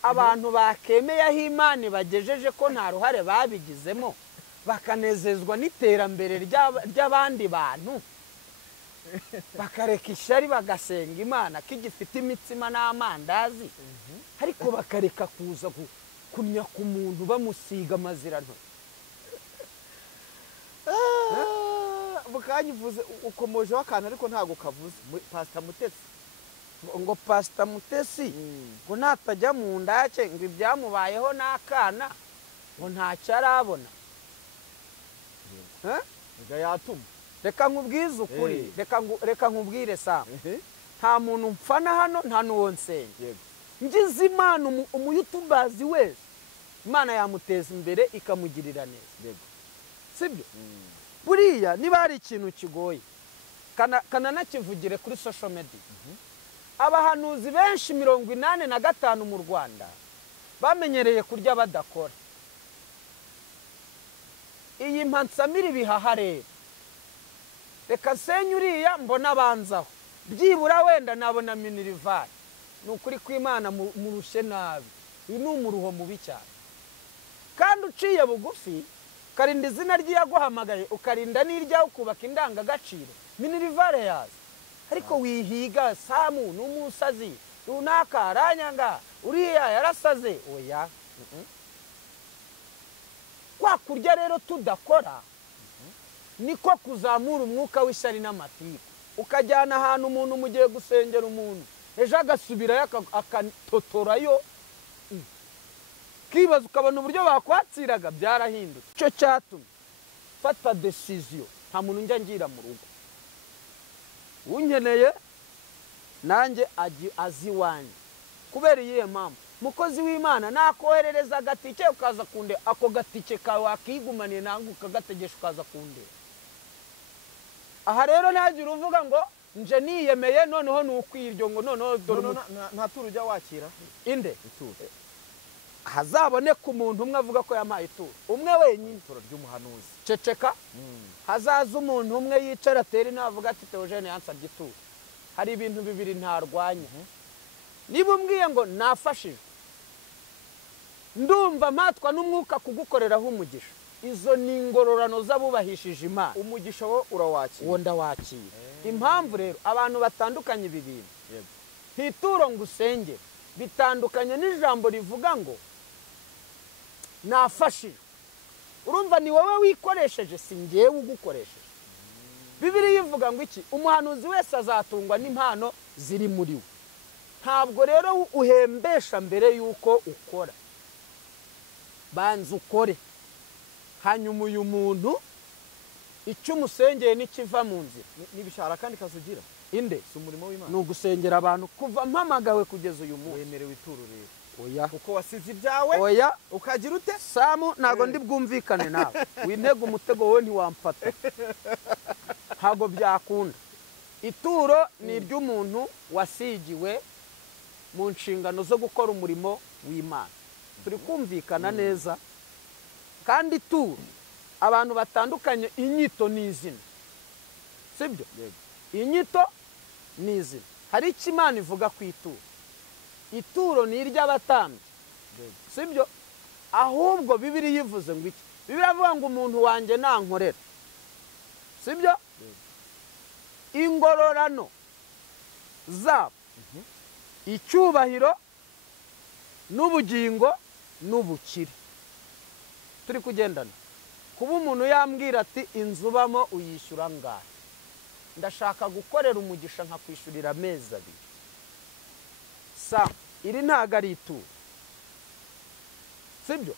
abantu bakemeye aho Imana bagejeje ko nta ruhare babigizemo bakanezezwa n'iterambere ry'abandi bantu bakareka ishyari bagasenga Imana ko igifite imitsima n'amandazi ariko bakareka kuza kunya ku muntu bamusiga amazirano bukanyivuze ukomoje wakana ariko ntago kavuze Pastor Mutesi ngo Pastor Mutesi ngo natajya mu ndake ngo ibyamubayeho n'akana ngo ntacyo arabona nga yatuma reka nkubwize ukuri reka nkubwire sa nta muntu mfana hano nta nuwo nsenge ngize Imana umuyutubazi wese Imana yamuteza imbere ikamugirira neza sibyo buriya niba hari ikintu kigoye kananakivugire kuri social media abahanuzi benshi 85 mu Rwanda bamenyereye kurya badakora iyi mpatsamiri bihaha rero reka senye uriya mbona abanzaho byibura wenda nabona minirivare nukuri kw'Imana murushe nabi uyu ni umuruho mubi cyane kandi uciye bugufi karinda izina ry'iyaguhamagaye ukarinda n'iryaho kubaka indangagaciro minirivare yazo ariko wihiga Samu n'umusazi runaka aranyanga uriya yarasaze oya kwa kurya rero tudakora niko kuzamura umwuka w'ishyari n'amatiku ukajyana ahantu umuntu mugiye gusengera umuntu ejo agasubirayo akatotorayo kibaza ukabona uburyo bakwatsiraga byarahindutse icyo cyatumye fata decision nta muntu njya ngira mu rugo unkeneye nanjye azi wanjye kubera iyihe mpamvu mukozi w'Imana nakoherereza agatike ukaza kunde ako gatike kawe wakigumaniye nangu ukagategesha ukaza kunde aha rero nagira uvuga ngo nje niyemeye noneho nukwiryo ngo noneho nta turu ujya wakira inde ituru hazaboneka umuntu umwe avuga ko yamaye ituru umwe wenyine ituru ry'umuhanuzi ceceka hazaza umuntu umwe yicara atera navuga ati Theogene yansabye ituru hari ibintu bibiri ntarwanya niba umbwiye ngo nafashije ndumva mpatwa n'umwuka kugukoreraho umugisha izo ni ingororano z'abubahishije Imana umugisha wo urawakira uwo ndawakira impamvu rero abantu batandukanye ibi bintu ntituro ngo usenge bitandukanye n'ijambo rivuga ngo nafashije urumva ni wowe wikoresheje si ngewe ugukoresheje Bibiliya ivuga ngo iki umuhanuzi wese azatungwa n'impano ziri muri we ntabwo rero uhembesha mbere yuko ukora banza ukore hanyuma uyu muntu icyo umusengeye n'ikiva mu nzira nibishara kandi kazugira inde si umurimo w'Imana ni ugusengera abantu kuva mpamagawe kugeza uyu munsi wemerewe ituru rero oya kuko wasize ibyawe oya ukagira ute Samu ntago ndi bwumvikane nawe wintega umutego wowe ntiwamfata ntago byakunda ituro ni iry'umuntu wasigiwe mu nshingano zo gukora umurimo w'Imana turi kumvikana neza kandi ituro abantu batandukanye inyito ni izina sibyo inyito ni izina hari icyo Imana ivuga ku ituro ni iry'abatambyi sibyo ahubwo Bibiliya ivuze ngo iki Bibiliya ivuga ngo umuntu wanjye nankorera sibyo ingororano zabo icyubahiro n'ubugingo n'ubukire turi kugendana kuba umuntu yambwira ati inzu ubamo uyishyura ngahe ndashaka gukorera umugisha nkakwishyurira amezi 2 sa iri ntago ari ituro sibyo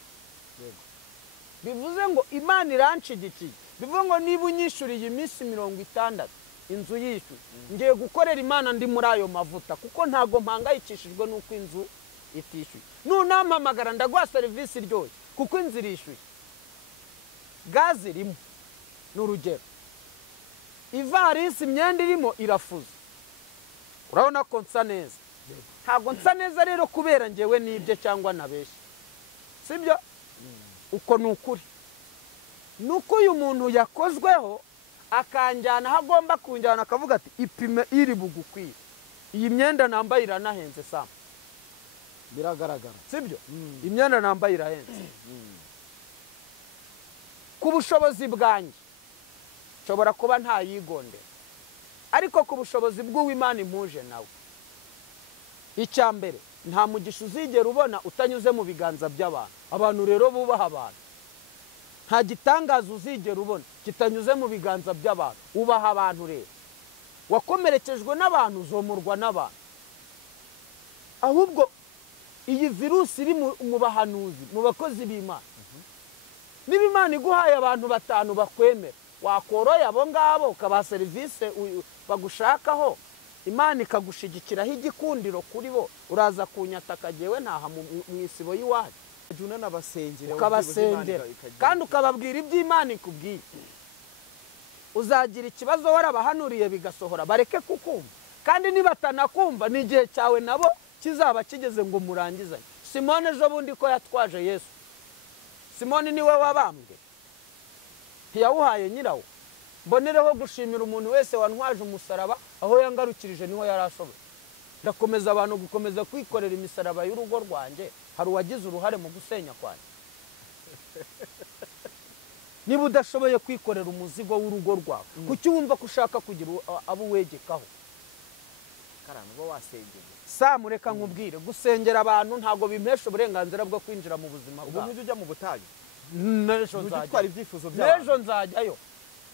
bivuze ngo Imana iranshigikiye bivuze ngo niba unyishyuriye iminsi 60 inzu yishyuye ngiye gukorera Imana ndi muri ayo mavuta kuko ntago mpangayikishijwe nuko inzu itishyuye nunampamagara ndaguha serivisi iryoye kuko inzu irishyuye gaze irimo n'urugero ivarisi imyenda irimo irafuza urabona ko nsa neza ntago nsa neza rero kubera ngewe nibye cyangwa nabeshye sibyo uko nukuri nuko uyu muntu yakozweho akanjyana aho agomba kunjyana akavuga ati ipime iri bugukwiye, iyi myenda nambaye iranahenze Sam, biragaragara sibyo? Imyenda nambaye irahenze. Ku bushobozi bwanjye nshobora kuba ntayigondera, ariko ku bushobozi bw'Uwimana impuje nawe, icya mbere nta mugisha uzigera ubona utanyuze mu biganza by'abantu. Abantu rero bubaha abantu, nta gitangaza uzigera ubona kitanyuze mu biganza by'abantu. Ubaha abantu rero, wakomerekejwe n'abantu uzomurwa n'abantu. Ahubwo iyi virusi iri mu bahanuzi, mu bakozi b'Imana, niba Imana iguhaye abantu 5 bakwemera, wakoroye abo ngabo ukabaha serivisi bagushakaho, Imana ikagushigikiraho igikundiro kuri bo, uraza kunyataka jewe ntaha mu isibo y'iwacu, juna nabasengera ukabasengera kandi ukababwira iby'Imana ikubwiye. Uzagira ikibazo warabahanuriye bigasohora, bareke kukumva, kandi nibatanakumva ni igihe cyawe nabo kizaba kigeze ngo murangizanye. Simone ejo bundi ko yatwaje Yesu, Simone niwe wabambwe, ntiyawuhaye nyirawo. Mbonereho gushimira umuntu wese wantwaje umusaraba, aho yangarukirije niho yarashoboye. Ndakomeza abantu gukomeza kwikorera imisaraba y'urugo rwanjye, hari uwagize uruhare mu gusenya kwanjye. Niba udashoboye kwikorera umuzigo w'urugo rwawe, kuki wumva ko ushaka kugira abo wegekaho? karano bo wasengera. Sam, reka nkubwire, gusengera abantu ntago bimpesha uburenganzira bwo kwinjira mu buzima bwawe. Ubu ujya mu butayu, N'ejo nzajya, ibyifuzo byawe, n'ejo nzajyayo.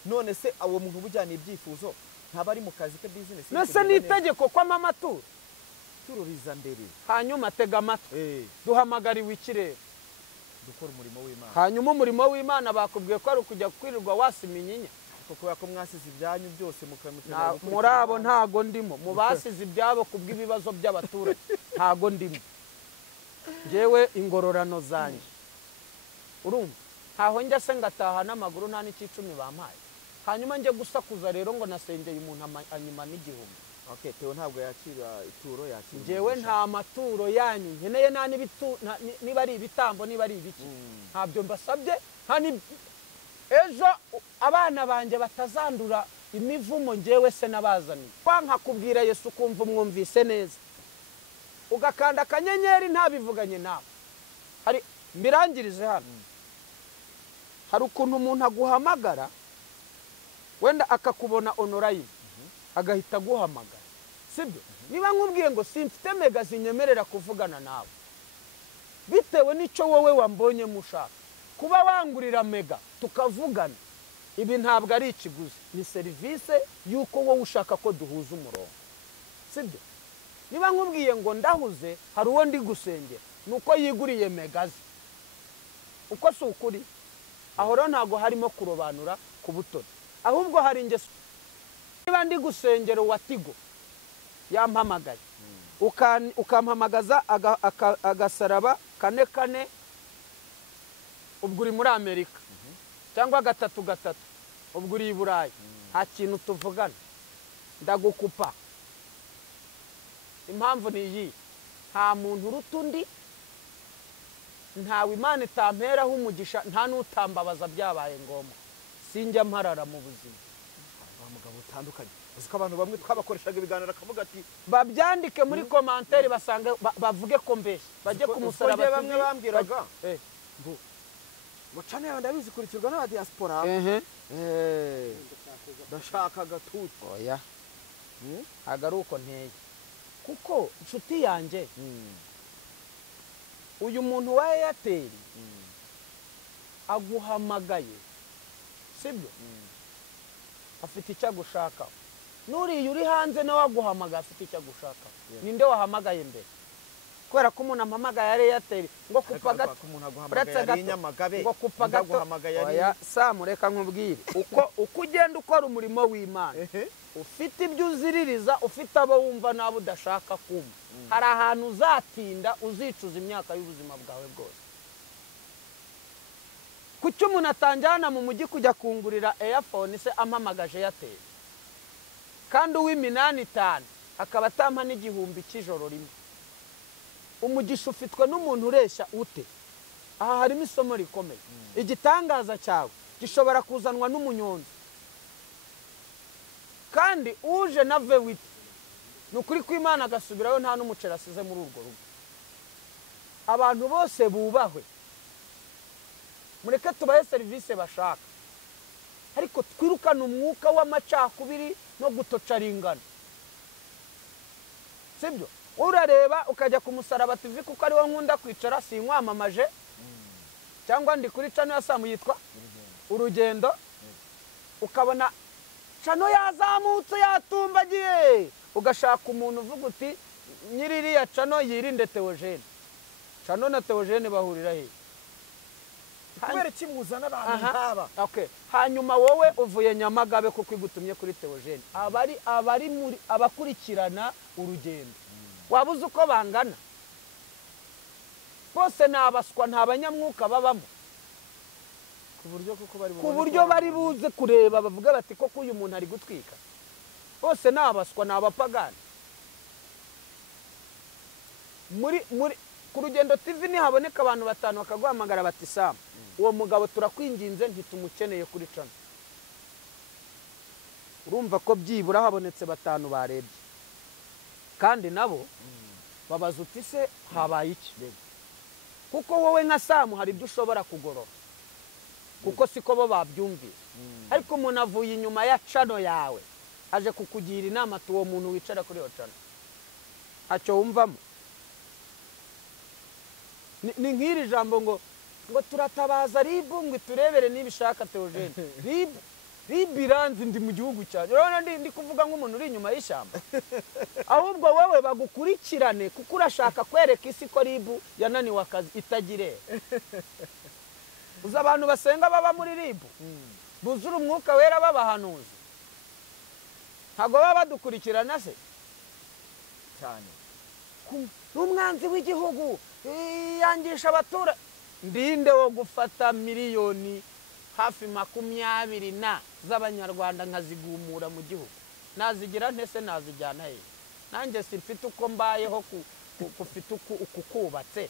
none se abo muntu ubujyana ibyifuzo ntaba ari mu kazi ke business? Nese nitegeko kwa mama tu tururiza mbere, hanyuma tega amatwi, duhamagariwe ikirere, dukora umurimo w'Imana. hanyuma umurimo w'Imana bakubwiye ko ari kujya kwirirwa wasiminyinya, kuko ko mwasize ibyanyu byose muri abo ntago ndimo, mu basize ibyabo kubw'ibibazo by'abaturage ntago ndimo. Jewe ingororano zanjye urumva, ntaho njya se ngataha n'amaguru nta n'ikicumi bampaye, hanyuma njye gusakuza rero ngo nasengeye umuntu anyuma n'igihumbi. Okay, Theo ntabwo yakira ituro, yakira. Jewe nta maturo yanyu nkeneye, nta niba ari ibitambo, niba ari ibiki, ntabyo mbasabye. Ejo abana banjye batazandura imivumo njyewe se nabazaniye. Kwa nkakubwira Yesu kumva umwumvise neza, ugakanda akanyenyeri ntabivuganye nawe. Hari mbirangirize hano, hari ukuntu umuntu aguhamagara wenda akakubona online agahita aguhamagara, sibyo? Niba nkubwiye ngo simfite mega zinyemerera kuvugana nawe, bitewe n'icyo wowe wambonye mushaka, kuba wangurira mega tukavugana, ibi ntabwo ari ikiguzi, ni serivisi yuko wowe ushaka ko duhuza umurongo, sibyo? Niba nkubwiye ngo ndahuze, hari uwo ndi gusengera, nuko yiguriye megazi, uko si ukuri. Aho rero ntago harimo kurobanura ku butoni, ahubwo hari ingeso. Niba ndi gusengera wa Tigo yampamagaye, ukampamagaza agasaraba 44, ubwo uri muri Amerika, cyangwa 3 ubwo uri i Burayi, nta kintu tuvugana, ndagukupa. Impamvu ni iyi, nta muntu uruta undi, ntawe Imana itamperaho umugisha, nta n'utambabaza byabaye ngombwa, sinjya mparara mu buzima. Mugabo utandukanye, uziko abantu bamwe twabakoreshaga ibiganiro akavuga ati babyandike muri commentaire basange bavuge ko mbeshye, bajye ku musaraba. Bamwe bambwiraga ngo cyane ndabizi kurikirwa n'aba diaspora, bashaka gatutu. Oya, agaruko nteye, kuko inshuti yanjye uyu muntu wa Airtel aguhamagaye, sibyo? Afite icyo agushaka. Nuriye uri hanze nawe aguhamagaye afite icyo agushaka. Ninde wahamagaye mbere? Kubera ko umuntu ampamagaye ari Airtel ngo kupaga umuntu aguhamagaye ari Nyamagabe, ngo kupaga aguhamagaye ari. Oya Sam, reka nkubwire, uko ugenda ukora umurimo w'Imana, ufite ibyo uziririza, ufite abo wumva nabo udashaka kumva, hari ahantu uzatinda uzicuza imyaka y'ubuzima bwawe bwose. Kuki umuntu atanjyana mu mujyi kujya kungurira earphone se ampamagaje Airtel, kandi uw'iminani 5 akaba atampa n'igihumbi cy'ijoro rimwe? Umugisha ufitwe n'umuntu ureshya ute? Aha harimo isomo rikomeye. Igitangaza cyawe gishobora kuzanwa n'umunyonzi, kandi uje na vewite nukuri ko Imana agasubirayo nta n'umuceri asize muri urwo rugo. Abantu bose bubahwe, mureke tubahe serivisi bashaka, ariko twirukana umwuka w'amacakubiri no gutocaringana. Sibyo urareba ukajya ku musaraba TV kuko ariwo nkunda kwicara sinkwamamaje, cyangwa ndi kuri cano ya Samu yitwa Urugendo, ukabona cano yazamutse yatumbagiye, ugashaka umuntu uvuga uti nyiririya cano yirinde Theogene. Cano na Theogene bahurira he? kubera kimuzana abantu nkaba. Okay, hanyuma wowe uvuye Nyamagabe kuko igutumye kuri Theogene, abari muri abakurikirana Urugendo wabuze uko bangana, bose nabaswa nta banyamwuka babamo, ku buryo bari buze kureba bavuga bati koko uyu muntu ari gutwika. Bose nabaswa nabapagani. Muri ku Rugendo TV ni haboneka abantu batanu bakaguhamagara bati Sam, uwo mugabo turakwinginze ntitumukeneye kuri cano. Urumva ko byibura habonetse batanu barebye, kandi nabo babaza uti se habaye iki? Kuko wowe nka Sam hari ibyo ushobora kugorora, kuko siko bo babyumvise. Ariko umuntu avuye inyuma ya cano yawe aje kukugira inama ati uwo muntu wicara kuri iyo cano ntacyo wumvamo. Ni nk'iri jambo ngo turatabaza ribu ngo turebere nibishaka Theogene. Ribu iranze ndi mu gihugu cyaje, urabona ndi kuvuga nk'umuntu uri inyuma y'ishyamba. Ahubwo wowe bagukurikirane kuko urashaka kwereka isi ko ribu yananiwe akazi itagire. Uzi abantu basenga baba muri ribu buzura umwuka wera babahanuzi, ntago baba badukurikirana se cyane. N'umwanzi w'igihugu yangisha abatura, ndinde wo gufata miliyoni hafi 20 z'Abanyarwanda nkazigumura mu gihugu? Nazigira ntese nazijyana he? Nanjye simfite uko mbayeho kufite uku kubatse,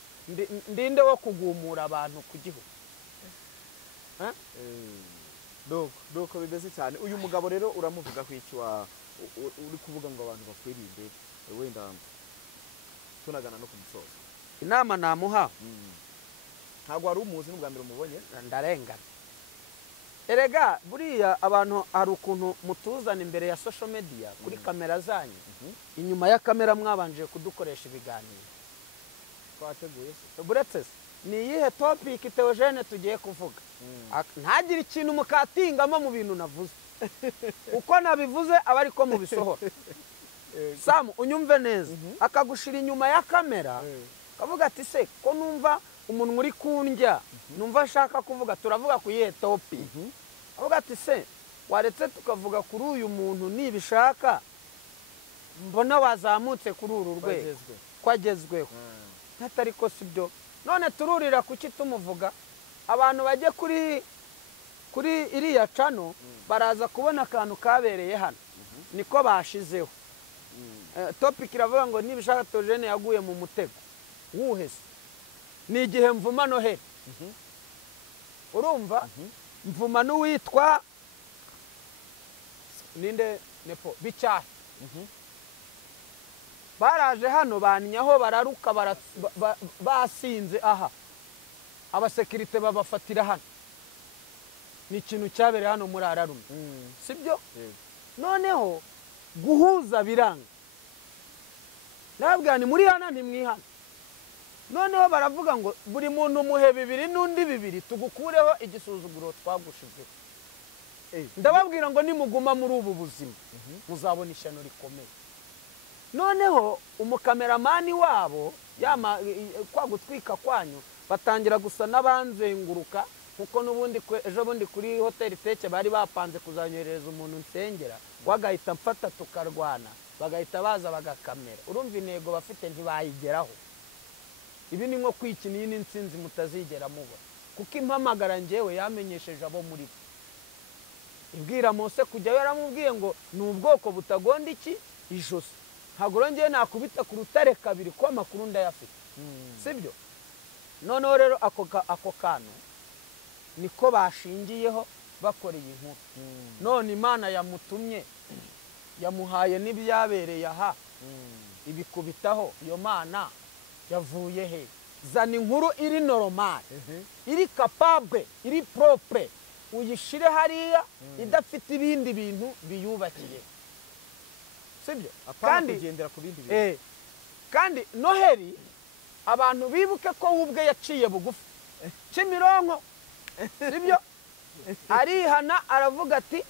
ndinde wo kugumura abantu ku gihugu. Doko bimeze cyane. Uyu mugabo rero uramuvuga ko iki uri kuvuga ngo abantu bakwirinde, wenda tunagana no kumusoza inama namuha? Ntabwo wari umuzi n'ubwa mbere umubonye? Ndarengana. Erega buriya abantu hari ukuntu mutuzana imbere ya social media kuri kamera zanyu, inyuma ya kamera mwabanje kudukoresha ibiganiro twateguye. Buretse ni iyihe topic Theogene tugiye kuvuga? Ntagire ikintu mukatingamo mu bintu navuze. Uko nabivuze aba ariko mubisohora. Sam unyumve neza, akagushira inyuma ya kamera kavuga ati se ko numva umuntu uri kundya, numva ashaka kuvuga turavuga ku iyihe topic. Avuga ati se waretse tukavuga kuri uyu muntu nibishaka mbona wazamutse kuri uru rwego kwagezweho. Natari ko sibyo, none tururira kuki tumuvuga? Abantu bajye kuri iriya cano baraza kubona akantu kabereye hano, niko bashizeho. Topic iravuga ngo nibishaka Theogene yaguye mu mutego wuhese, ni igihe mvuma Noheli. Urumva mvuma n'uwitwa ninde nepo bicyaha. Baraje hano banyaho bararuka basinze aha, abasekirite babafatira hano. Ni ikintu cyabereye hano muri ararume, sibyo? Noneho guhuza biranga, nababwira ni muri hana ntimwihana. Noneho baravuga ngo buri muntu muhe 2 n'undi 2 tugukureho igisuzuguro twagushizeho. Ndababwira ngo nimuguma muri ubu buzima muzabona ishyano rikomeye. Noneho umukameramani wabo kwa gutwika kwanyu batangira gusa n'abanzenguruka, kuko nubundi ejo bundi kuri hoteli Teke bari bapanze kuzanyohereza umuntu nsengera, wagahita mfata tukarwana, bagahita baza bagakamera. Urumva intego bafite ntibayigeraho. Ibi ni nko kwikina iyi n'insinzi mutazigera mubona, kuko impamagara njyewe yamenyesheje abo muri bo. Ibwira Mose kujya yaramubwiye ngo ni ubwoko butagonda iki ijosi, ntabwo rongeye nakubita ku rutare 2 ko Makuru ndayafite, sibyo? Noneho rero ako kantu niko bashingiyeho bakora iyi nkuru. None Imana yamutumye yamuhaye n'ibyabereye aha ibikubitaho iyo mana yavuye he zana inkuru iri normal iri capable iri propre uyishire hariya idafite ibindi bintu biyubakiye sibyo kandi kugendera ku bindi bintu kandi Noheli abantu bibuke ko ubwe yaciye bugufi Kimironko sibyo arihana aravuga ati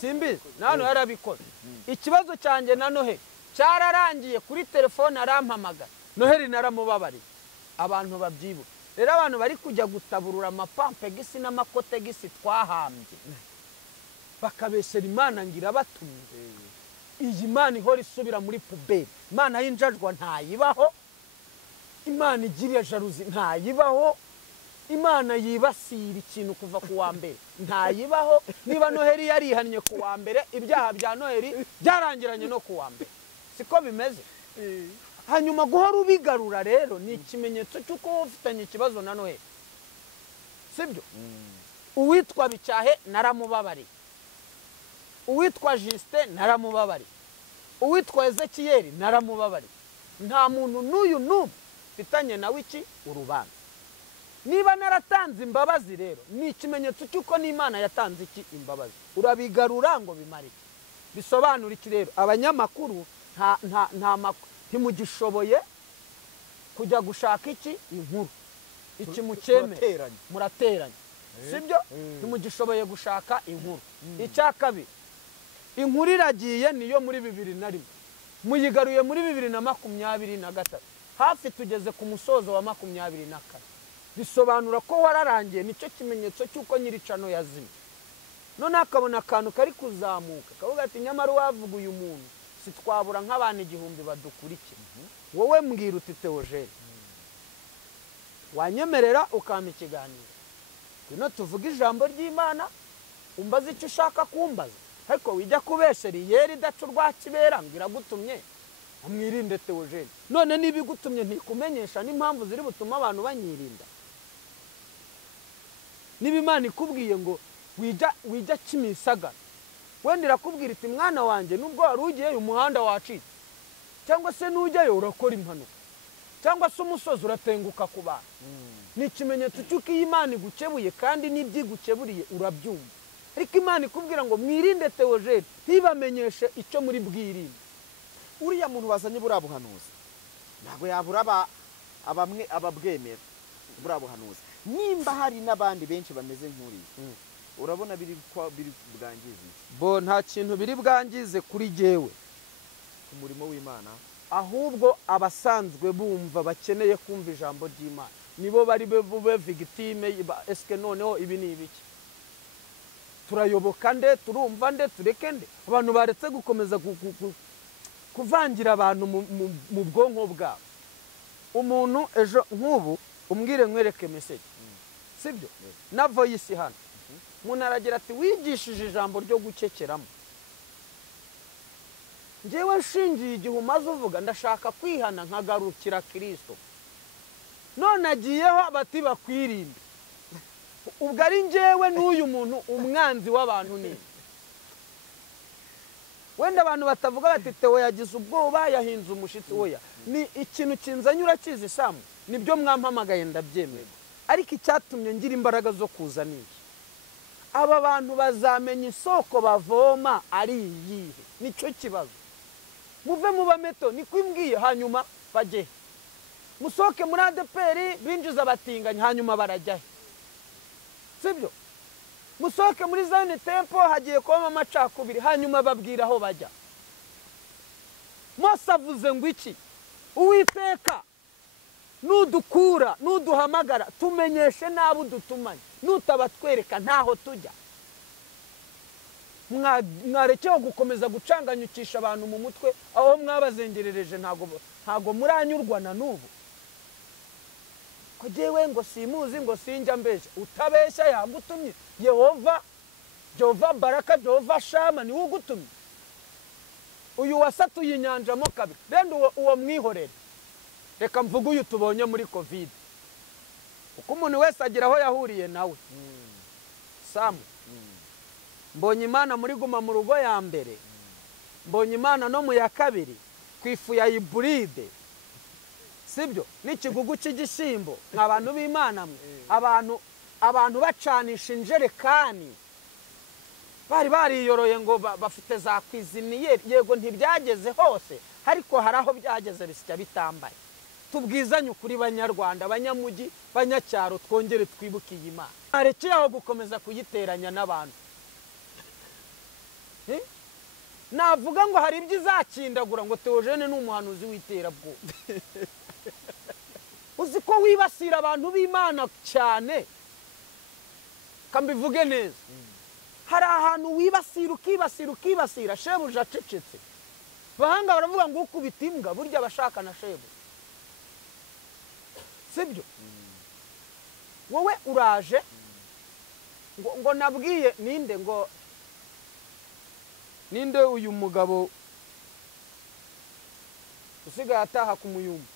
simbizi nano yarabikoze ikibazo cyanjye na Noheli cyararangiye kuri telefone arampamagara Noheli naramubabariye abantu babyibuka rero abantu bari kujya gutaburura amapampegisi n'amakotegisi twahambye bakabesera Imana ngira batumye iyi Imana ihora isubira muri puberi Imana y'injajwa ntayibaho Imana igiriye jaruzi ntayibaho Imana yibasira ikintu kuva ku wa mbere ntayibaho niba Noheli yarihannye ku wa mbere ibyaha bya Noheli byarangiranye no ku wa mbere siko bimeze hanyuma guhora ubigarura rero ni ikimenyetso cy'uko ufitanye ikibazo na Noheli sibyo uwitwa Bicyahe naramubabariye uwitwa Justin naramubabariye uwitwa Ezekiyeli naramubabariye nta muntu n'uyu n'umwe mfitanye nawe iki urubanza niba naratanze imbabazi rero ni ikimenyetso cy'uko n'Imana yatanze iki imbabazi urabigarura ngo bimare bisobanura iki rero abanyamakuru nta ntimugishoboye kujya gushaka iki inkuru iki mukeme murateranye sibyo ntimugishoboye gushaka inkuru icya kabiri inkuru iragiye niyo muri 2001 muyigaruye muri 2023 hafi tugeze ku musozo wa 24 bisobanura ko wararangiye nicyo kimenyetso cy'uko nyiricano yazimye none akabona akantu kari kuzamuka kavuga ati nyamara wavuga uyu muntu sitwabura nk'abantu 1000 badukurikira wowe mbwira uti Theogene wanyemerera ukampa ikiganiro bino tuvuga ijambo ry'Imana umbaza icyo ushaka kumbaza ariko wijya kubeshera yeri dacu rwa kibera ngira gutumye amwirinde Theogene none nibigutumye ntikumenyesha n'impamvu ziri butuma abantu banyirinda niba Imana ikubwiye ngo wijya Kimisagara wenda irakubwira iti mwana wanjye nubwo wari ugiye umuhanda wacitse cyangwa se nujyayo urakora impanuka cyangwa se umusozi uratenguka ku bantu ni ikimenyetso cy'uko Imana igukebuye kandi n'ibyigukeburiye urabyumva ariko Imana ikubwira ngo mwirinde Theogene ntibamenyeshe icyo muri bwirinde uriya muntu wazanye buriya buhanuzi ntabwo yabura abamwe ababwemera buriya buhanuzi nimba hari n'abandi benshi bameze nk'uriya urabona biri bwangize bo nta kintu biri bwangize kuri jewe umurimo w'Imana ahubwo abasanzwe bumva bakeneye kumva ijambo ry'Imana nibo bari bube victime eske noneho ibi ni ibiki turayoboka nde turumva nde tureke nde abantu baretse gukomeza kuvangira abantu mu bwonko bwabo umuntu ejo nk'ubu umbwire nkwereke message sibyo na voice hano umuntu aragira ati wigishije ijambo ryo gukekeramo njyewe nshingiye igihe umaze uvuga ndashaka kwihana nkagarukira Kristo none agiyeho bati bakwirinde ubwo ari njyewe n'uyu muntu umwanzi w'abantu ni wenda abantu batavuga bati Theo yagize ubwoba yahinze umushitsi oya ni ikintu kinzanyura kizi samu nibyo mwampamagaye ndabyemera ariko icyatumye ngira imbaraga zo kuzana iki aba bantu bazamenya isoko bavoma ari iyihe nicyo kibazo muve mu bameto ni kwimbwiye hanyuma baje musoke muri ADPR binjiza batinganya hanyuma barajyahe sibyo musoke muri zone tempo hagiye kuba amacakubiri hanyuma babwira aho bajya Mose avuze ngo iki Uwiteka nudukura nuduhamagara tumenyeshe nabo dutumanye nutabatwereka ntaho tujya mwarekeho gukomeza gucanganyukisha abantu mu mutwe aho mwabazengerereje ntago muranyurwa na nubu ko jewe ngo simuzi ngo sinjya mbesha utabeshya yagutumye Jehova Baraka Jehova Shama ni ugutumye uyu wasatuye inyanja mo kabiri rendo uwo mwihorere reka mvuga uyu tubonye muri covid uko umuntu wese agira aho yahuriye nawe Samu mbonye Imana muri guma mu rugo ya mbere mbonye imana no mu ya kabiri ku ifu ya iburide sibyo n'ikigugu cy'igishyimbo nk'abantu b'imana mwe abantu bacanisha injerekani bari bariyoroye ngo bafite za kwiziniyeri yego ntibyageze hose ariko hari aho byageze bisya bitambaye tubwizanye ukuri banyarwanda abanyamujyi banyacyaro twongere twibuke iyi Imana arekeraho gukomeza kuyiteranya n'abantu navuga ngo hari ibyo izakindagura ngo Theogene ni umuhanuzi w'iterabwoba uzi ko wibasira abantu b'Imana cyane kambivuge neza hari ahantu wibasira ukibasira shebuja acecetse bahanga baravuga ngo ukubita imbwa burya bashaka na shebu sibyo wowe uraje ngo nabwiye ninde uyu mugabo usigaye ataha ku muyumba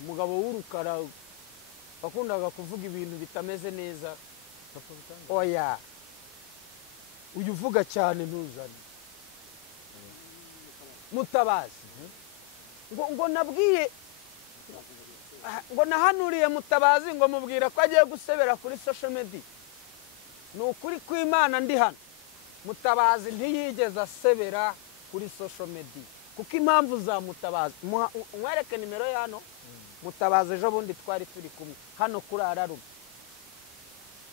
umugabo w'urukara bakundaga kuvuga ibintu bitameze neza oya uyu uvuga cyane ntuzane Mutabazi ngo nabwiye ngo nahanuriye Mutabazi ngo mubwira ko agiye gusebera kuri social media ni ukuri kw'Imana ndi hano Mutabazi ntiyigeze asebera kuri social media kuko impamvu za Mutabazi mwereke nimero yano Mutabazi ejo bundi twari turi kumwe hano kuri ararume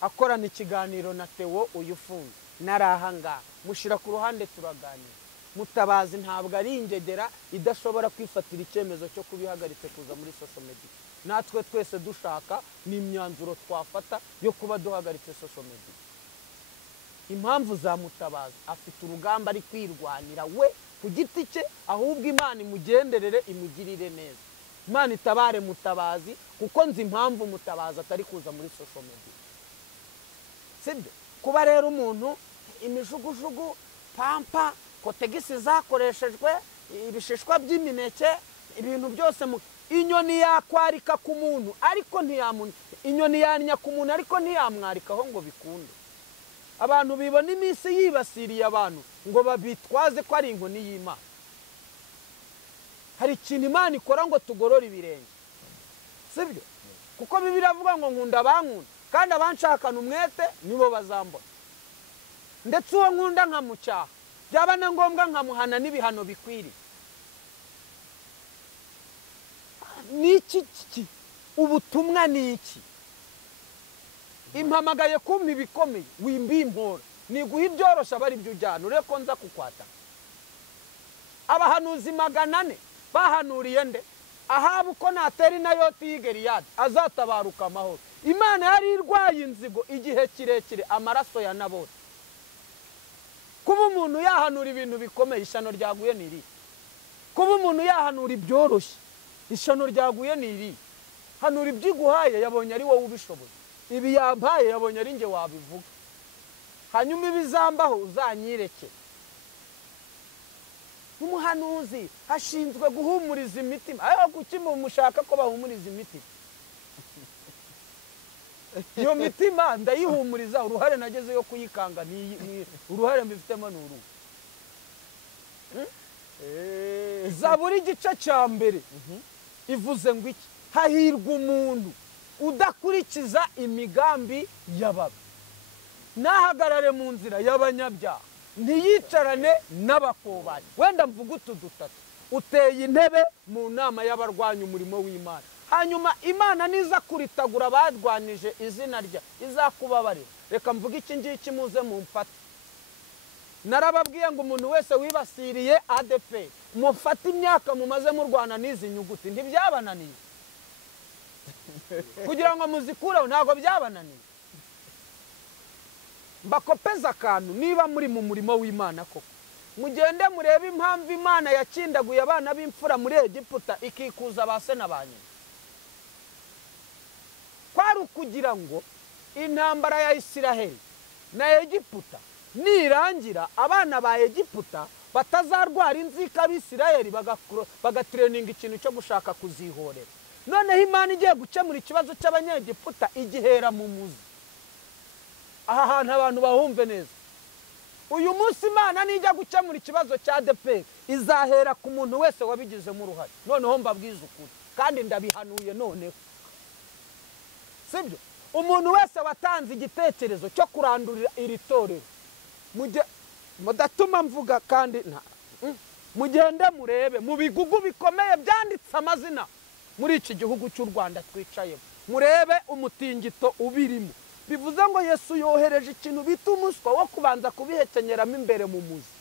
akorana ikiganiro na Theo uyufunze narahanga mushira ku ruhande turaganira Mutabazi ntabwo ari ingegera idashobora kwifatira icyemezo cyo kubihagaritse kuza muri social media natwe twese dushaka n'imyanzuro twafata yo kuba duhagaritse social media impamvu za Mutabazi afite urugamba ari kwirwanira we ku giti cye ahubwo Imana imugenderere imugirire neza Imana itabare Mutabazi kuko nzi impamvu Mutabazi atari kuza muri social media sibyo kuba rero umuntu imijugujugu pampa kotegisi zakoreshejwe ibishishwa by'imineke ibintu byose inyoni yakwarika ku muntu ariko ntiyamuntu inyoni yanya ku muntu ariko ntiyamwarikaho ngo bikunde abantu bibona iminsi yibasiriye abantu ngo babitwaze ko ari inkoni y'Imana hari ikintu Imana ikora ngo tugorore ibirenge sibyo kuko Bibiliya avuga ngo nkunda bankunda kandi abanshakana umwete nibo bazambona ndetse uwo nkunda nkamucyaha byaba na ngombwa nkamuhana n'ibihano bikwiriye niki ubutumwa niki impamagaye kumpa ibikomeye wimbimpora niguha ibyorosha bari byo ujyana ureko nza kukwata abahanuzi 400 bahanuriye nde Ahabu ko natera inayoti y'Igeriyadi azatabaruka amahoro Imana yari irwaye inzigo igihe kirekire amaraso ya Naboti kuba umuntu yahanura ibintu bikomeye ishano ryaguye niri kuba umuntu yahanura ibyoroshye ishano ryaguye niri hanura ibyiguhaye yabonye ari wowe ubishoboye ibi yampaye yabonye ari nge wabivuga hanyuma ibizambaho uzanyireke umuhanuzi ashinzwe guhumuriza imitima ayo kuki mushaka ko bahumuriza imitima iyo mitima ndayihumuriza uruhare nageze yo kuyikanga ni uruhare mbifitemo n'uru Zaburi igice cya mbere ivuze ngo iki hahirwa umuntu udakurikiza imigambi y'ababi nahagarare mu nzira y'abanyabyaha ntiyicarane n'abakobanyi wenda mvuga utu dutatu uteye intebe mu nama y'abarwanya umurimo w'Imana hanyuma Imana niza kuritagura abadwanije izina rya izakubabarira reka mvuga iki ngiki muze mu mfate narababwiye ngo umuntu wese wibasiriye ADP mufate imyaka mumaze mu Rwanda n'izi nyuguti ntibyabananiye kugira ngo muzikureho ntago byabananiye mbakopeza akantu niba muri mu murimo w'Imana koko mugende murebe impamvu Imana yakindaguye abana b'imfura muri Egiputa ikikuza base n'abanye kwari kugira ngo intambara ya Isiraheli na Egiputa nirangira abana ba Egiputa batazarwara inzika b'Isiraheli bagatraininga ikintu cyo gushaka kuzihorera noneho Imana igiye gukemura ikibazo cy'abanyegiputa igihera mu muzi aha hantu abantu bahumve neza. Uyu munsi Imana nijya gukemura ikibazo cya DP izahera ku muntu wese wabigizemo uruhare. Noneho mbabwiza ukuri kandi ndabihanuye noneho. Sibyo? Umuntu wese watanze igitekerezo cyo kurandurira iri torero mudatuma mvuga kandi mugende murebe mu bigugu bikomeye byanditse amazina muri iki gihugu cy'u Rwanda twicayemo, murebe umutingito ubirimo. Bivuze ngo Yesu yohereje ikintu bita umuswa wo kubanza kubihekenyeramo imbere mu muzi,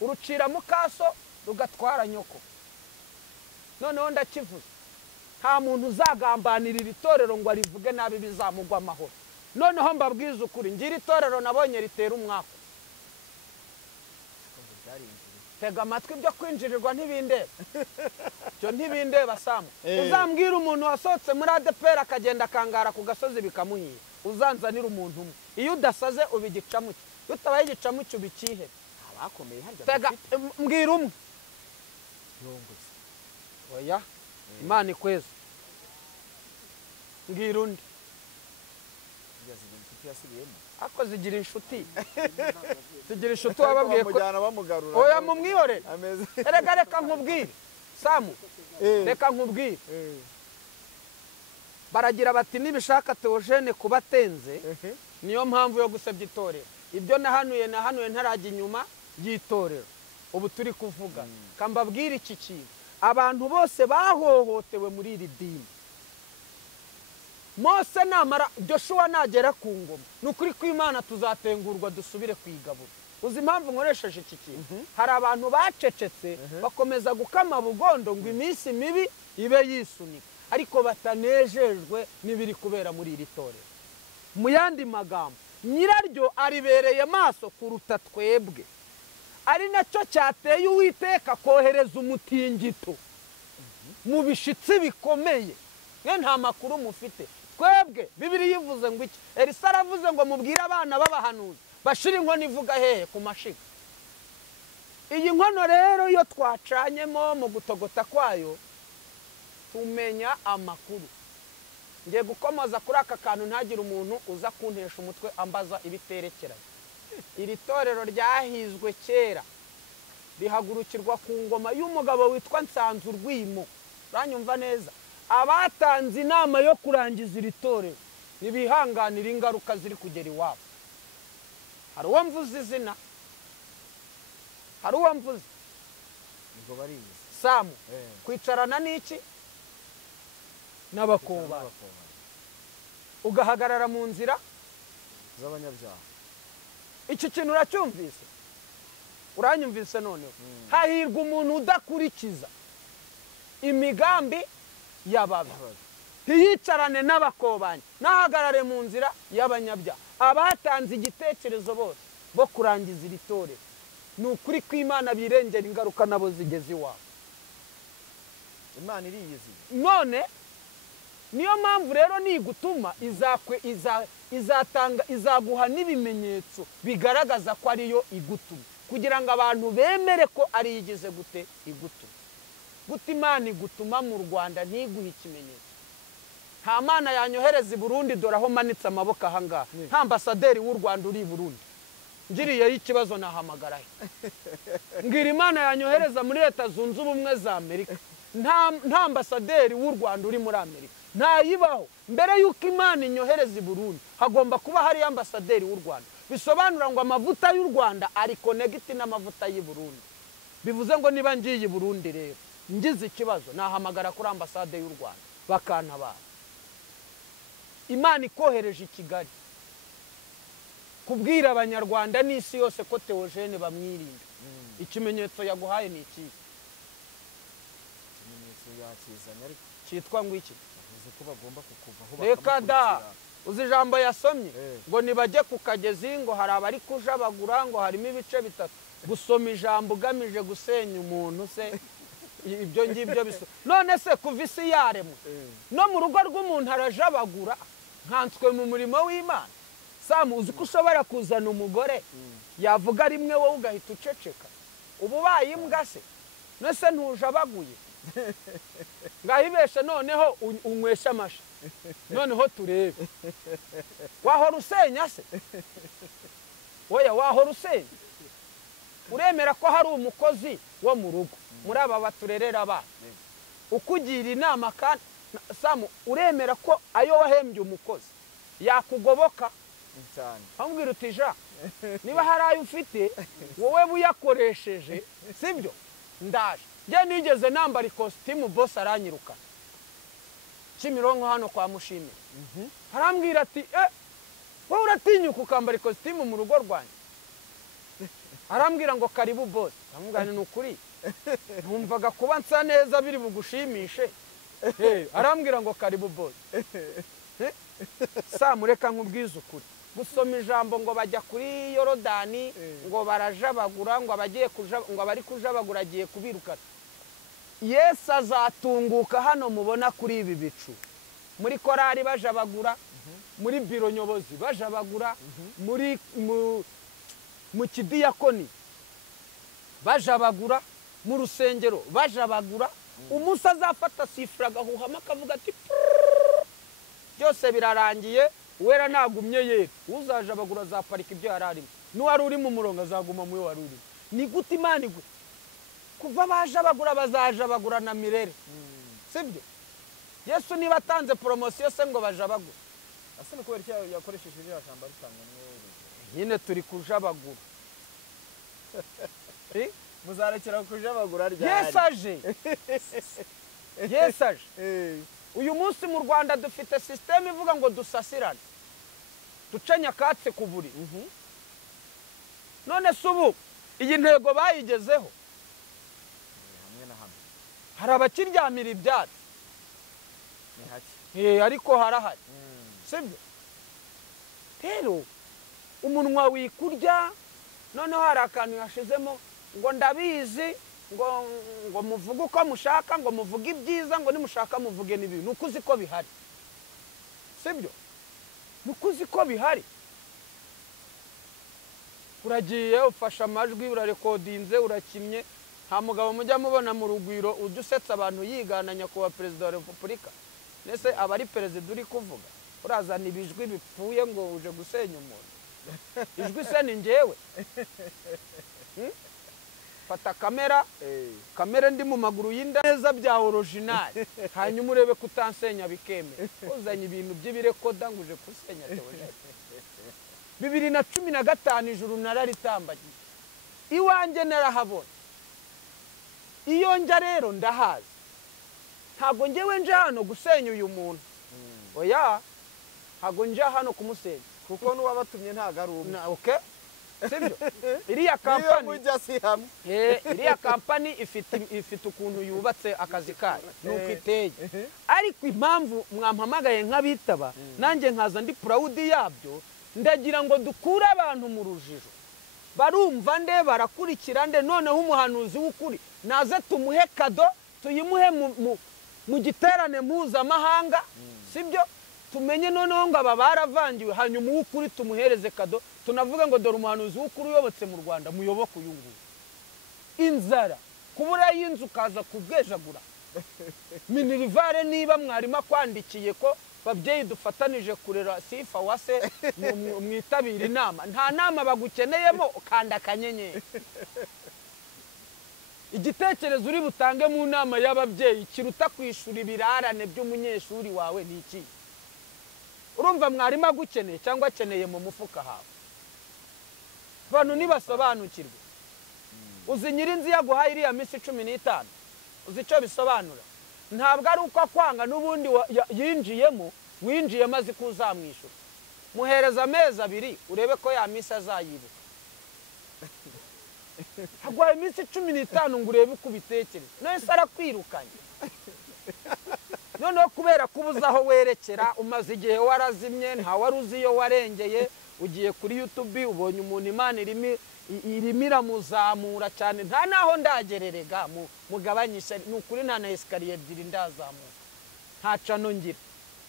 urucira mu kaso rugatwara nyoko. Noneho ndakivuze, nta muntu uzagambanira iri torero ngo arivuge nabi bizamugwa amahoro. Noneho mbabwiza ukuri, ngira itorero nabonye ritera umwaka. Tega amatwi byo kwinjirirwa ntibindeba. Cyo ntibindeba Samu. Uzambwira umuntu wasohotse muri ADPR akagenda akangara ku gasozi bikamuhiye, uzanzanira umuntu umwe. Iyo udasaze ubigicamuke, utabaye igicamuke ubikihe. Abakomeye harya. Tega mbwira umwe. Yongoze. Oya, Imana ikweze. Mbwira undi. Ako zigira inshuti. Zigira inshuti wababwiye ko oya mumwihore. Erega reka nkubwire Samu, reka nkubwire. Baragira bati nibishaka Theogene kubatenze, niyo mpamvu yo gusebya itorero. Ibyo nahanuye ntarajya inyuma y'itorero. Ubu turi kuvuga kambabwira iki kintu, abantu bose bahohotewe muri iri dini. Mose namara Joshua nagera ku ngoma, nukuri ko Imana tuzatengurwa dusubire kwigabura. Uzi impamvu nkoresheje iki kintu? Hari abantu bacecetse bakomeza gukama bugondo ngo iminsi mibi ibe yisunika, ariko batanejejwe n'ibiri kubera muri iri torero. Mu yandi magambo, nyiraryo aribereye maso kuruta twebwe, ari nacyo cyateye Uwiteka kohereza umutingito mu bishitsi bikomeye. Mwe nta makuru mufite. Twebwe Bibiliya ivuze ngo iki? Elisa aravuze ngo mubwire abana b'abahanuzi bashira inkono ivuga hehe ku mashiga. Iyi nkono rero iyo twacanyemo mu gutogota kwayo tumenya amakuru. Ngiye gukomoza kuri aka kantu ntagire umuntu uza kuntesha umutwe ambaza ibiterekeranye. Iri torero ryahizwe kera rihagurukirwa ku ngoma y'umugabo witwa Nsanzurwimo. Uranyumva neza? Abatanze inama yo kurangiza iri torero nibihanganira ingaruka ziri kugera iwabo. Hari uwo mvuze izina? Hari uwo mvuze? Ngo barize. Samu, kwicarana n'iki? N'abakoba. Ugahagarara mu nzira z'abanyabyaha. Iki kintu uracyumvise? Uranyumvise noneho? Hahirwa umuntu udakurikiza imigambi y'ababi, ntiyicarane n'abakobanyi, nahagarare mu nzira y'abanyabyaha. Abatanze igitekerezo bose bo kurangiza iri torero, ni ukuri ko Imana birengera ingaruka nabo zigeze iwabo. Imana iriyizi. None niyo mpamvu rero nigutuma izaguha n'ibimenyetso bigaragaza ko ariyo igutuma, kugira ngo abantu bemere ko ari yigize gute igutuma. Guta Imana igutuma mu Rwanda ntiguhe ikimenyetso. Nta Mana yanyohereza i Burundi dore aho manitse amaboko ahangaha. Nta ambasaderi w'u Rwanda uri i Burundi. Ngiriyeyo ikibazo nahamagara he? Ngira Imana yanyohereza muri Leta Zunze Ubumwe za Amerika. Nta ambasaderi w'u Rwanda uri muri Amerika. Ntayibaho. Mbere y'uko Imana inyohereza i Burundi hagomba kuba hari ambasaderi w'u Rwanda. Bisobanura ngo amavuta y'u Rwanda ari connect n'amavuta y'i Burundi. Bivuze ngo niba ngiye i Burundi rero ngize ikibazo nahamagara kuri ambasade y'u Rwanda bakantabara. Imana ikohereje i Kigali kubwira Abanyarwanda n'isi yose ko Theogene bamwirinda. Ikimenyetso yaguhaye ni iki? Ikimenyetso yakizanya ariko cyitwa ngo iki? uzi ko bagomba kukuvaho. Reka da, uzi ijambo yasomye ngo nibajye ku kagezi ngo hari abari kujabagura ngo harimo ibice bitatu. Gusoma ijambo ugamije gusenya umuntu se ibyo ngibyo biso. None se kuva isi yaremwe no mu rugo rw'umuntu arajabagura nkanswe mu murimo w'Imana. Samu, uzi ko ushobora kuzana umugore yavuga rimwe wowe ugahita uceceka? Ubu bayimbwa se? Nese ntujabaguye? Ngahibeshe noneho unywesha amasha. noneho turebe wahora usenya se oya wahora usenya uremera ko hari umukozi wo mu rugo muri aba baturerera abana ukugira inama kandi Samu uremera ko ayo wahembye umukozi yakugoboka cyane ambwira uti ja niba hari ayo ufite wowe buyakoresheje sibyo ndaje je nigeze nambara ikositimu boss aranyiruka Kimironko hano kwa Mushime arambwira ati wowe uratinyuka ukambara ikositimu mu rugo rwanjye arambwira ngo karibu boss amugane n'ukuri ntumvaga kuba nsa neza biri bugushimishe arambwira ngo karibu boss Samureka nkubwiza ukuri gusoma ijambo ngo bajya kuri Yorodani ngo barajabagura ngo abagiye ngo abari kujabagura agiye kubirukana Yesu azatunguka hano mubona kuri ibi bicu muri korari bajabagura muri biro nyobozi bajabagura muri mu kidiyakoni bajabagura mu rusengero bajabagura umunsi azafata sifura agahuhama akavuga ati byose birarangiye wera nagumye ye uzajabagura azaparika ibyo yararimo n'uwari uri mu murongo azaguma mu yo wari uri ni gute Imana igwe kuva bajabagura bazajabagura na mirere sibyo Yesu niba atanze promotion se ngo bajabagura asa no kubera icyo yakoresheje iriya jambo arutanganye nyine turi kujabagura muzarekera kujabagura ryari Yesu aje uyu munsi mu Rwanda dufite system ivuga ngo dusasirane ducenya katse kuburi none subu iyi ntego bayigezeho hamwe na hamwe hari abakiryamira ibyatsi ni haki ariko harahari sibyo rero umunwa wikurya noneho hari akantu yashizemo ngo ndabizi ngo muvuge uko mushaka ngo muvuge ibyiza ngo nimushaka muvuge n'ibi nukuzi ko bihari sibyo nukuzi ko bihari uragiye ufasha amajwi urarekodinze urakimye nta mugabo mujya mubona mu rugwiro udusetsa abantu yigana nyakubahwa perezida wa repubulika nese abari perezida uri kuvuga urazana ibijwi bipfuye ngo uje gusenya umuntu ijwi se ni njyewe fata kamera ndi mu maguru y'inda neza bya original hanyuma urebe kutansenya bikemera uzanye ibintu by'ibirekoda ngo uje kusenya Theogene 2015 ijuru nararitambagiye iwanjye narahabona iyo njya rero ndahazi ntago njyewe nje hano gusenya uyu muntu oya ntago nje hano kumusenya kuko n'uwabatumye ntago ari umwe okay sibyo iriya kampani ifite ukuntu yubatse akazi kayo nuko iteye ariko impamvu mwampamagaye nk'abitaba nanjye nkaza ndi proud yabyo ndagira ngo dukure abantu mu rujijo barumva nde barakurikira nde noneho umuhanuzi w'ukuri naze tumuhe kado tuyimuhe mu giterane mpuzamahanga sibyo tumenye noneho ngo aba baravangiwe hanyuma uw'ukuri tumuhereze kado tunavuga ngo dore umuhanuzi w'ukuri uyobotse mu Rwanda muyoboke uyu nguyu inzara kubura y'inzu kaza kubwejagura minirivare niba mwarima kwandikiye ko babyeyi dufatanije kurera sifa wase mwitabira inama nta nama bagukeneyemo kanda akanyenyeri igitekerezo uri butange mu nama y'ababyeyi kiruta kwishura ibirarane by'umunyeshuri wawe ni iki urumva mwarima gukeneye cyangwa akeneye mu mufuka hawe abantu nibasobanukirwe uzi nyirinzi yaguhaye iriya minsi 15 uzi icyo bisobanura ntabwo ari uko akwanga n'ubundi yinjiyemo winjiyemo azi ko uzamwishyura muhereza amezi 2 urebe ko ya minsi azayibuka hagwaye iminsi 15 ngo urebe uko ubitekereza none se arakwirukanye noneho kubera kubuza aho werekera umaze igihe warazimye nta wari uzi iyo warengeye ugiye kuri YouTube ubonye umuntu Imana irimo iramuzamura cyane nta naho ndagererega mugabanyisha n'ukuri nta na escalier ebyiri ndazamura nta cano ngira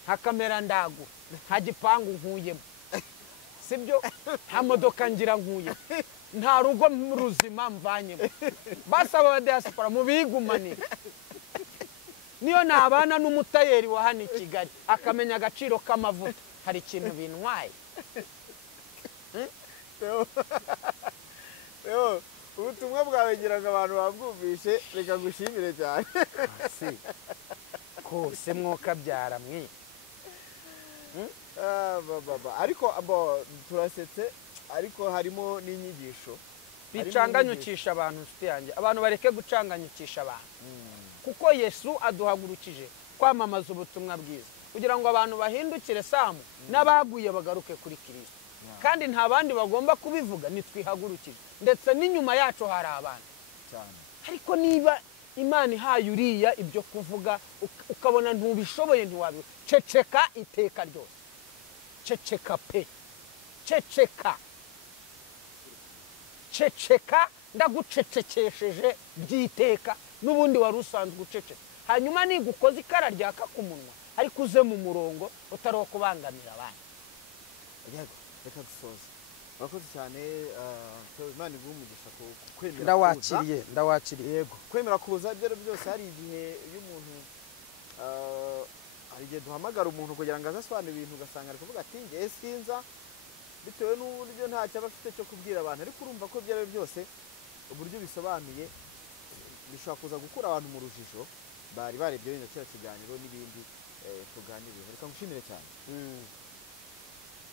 nta kamera ndagu nta gipangu nkuyemo sibyo nta modoka ngira nkuyemo nta rugo ruzima mvanyemo basaba diaspora mubigumanire niyo nabana n'umutayeri wa hano i Kigali akamenya agaciro k'amavuta hari ikintu bintwaye. ubutumwa bwawe ngira ngo abantu bamwumvishe reka gushimire cyane kose mwoka byaramwe. ariko turasetse ariko harimo n'inyigisho bicanganyukisha abantu nshuti yanjye. Abantu bareke gucanganyukisha abantu kuko Yesu aduhagurukije kwamamaza ubutumwa bwiza kugira ngo abantu bahindukire Samu n'abaguye bagaruke kuri Kristo. Kandi nta bandi bagomba kubivuga nitwihagurukije ndetse n'inyuma yacu hari abantu cyane. Ariko niba Imana ihaye uriya ibyo kuvuga ukabona ntubishoboye ntiwabi ceceka iteka ryose. Ceceka pe. Ceceka ndagucecekesheje byiteka n'ubundi wari usanzwe uceceka. Hanyuma nigukoze ikara ryaka ku munwa ariko uze mu murongo utari kubangamira abandi. Yego reka dusoze. Urakoze cyane Imana iguhe umugisha kwemera. Ndawakiriye. Yego kwemera kuza ibyo byose hari igihe iyo umuntu hari igihe duhamagara umuntu kugira ngo azasobanure ibintu ugasanga ari kuvuga ati ngiye sinza bitewe n'uburyo ntacyo aba afite cyo kubwira abantu. Ariko urumva ko byaba byose uburyo bisobanuye bishobora kuza gukura abantu mu rujijo bari barebye wenda kiriya kiganiro n'ibindi tuganiriye. Reka ngushimire cyane.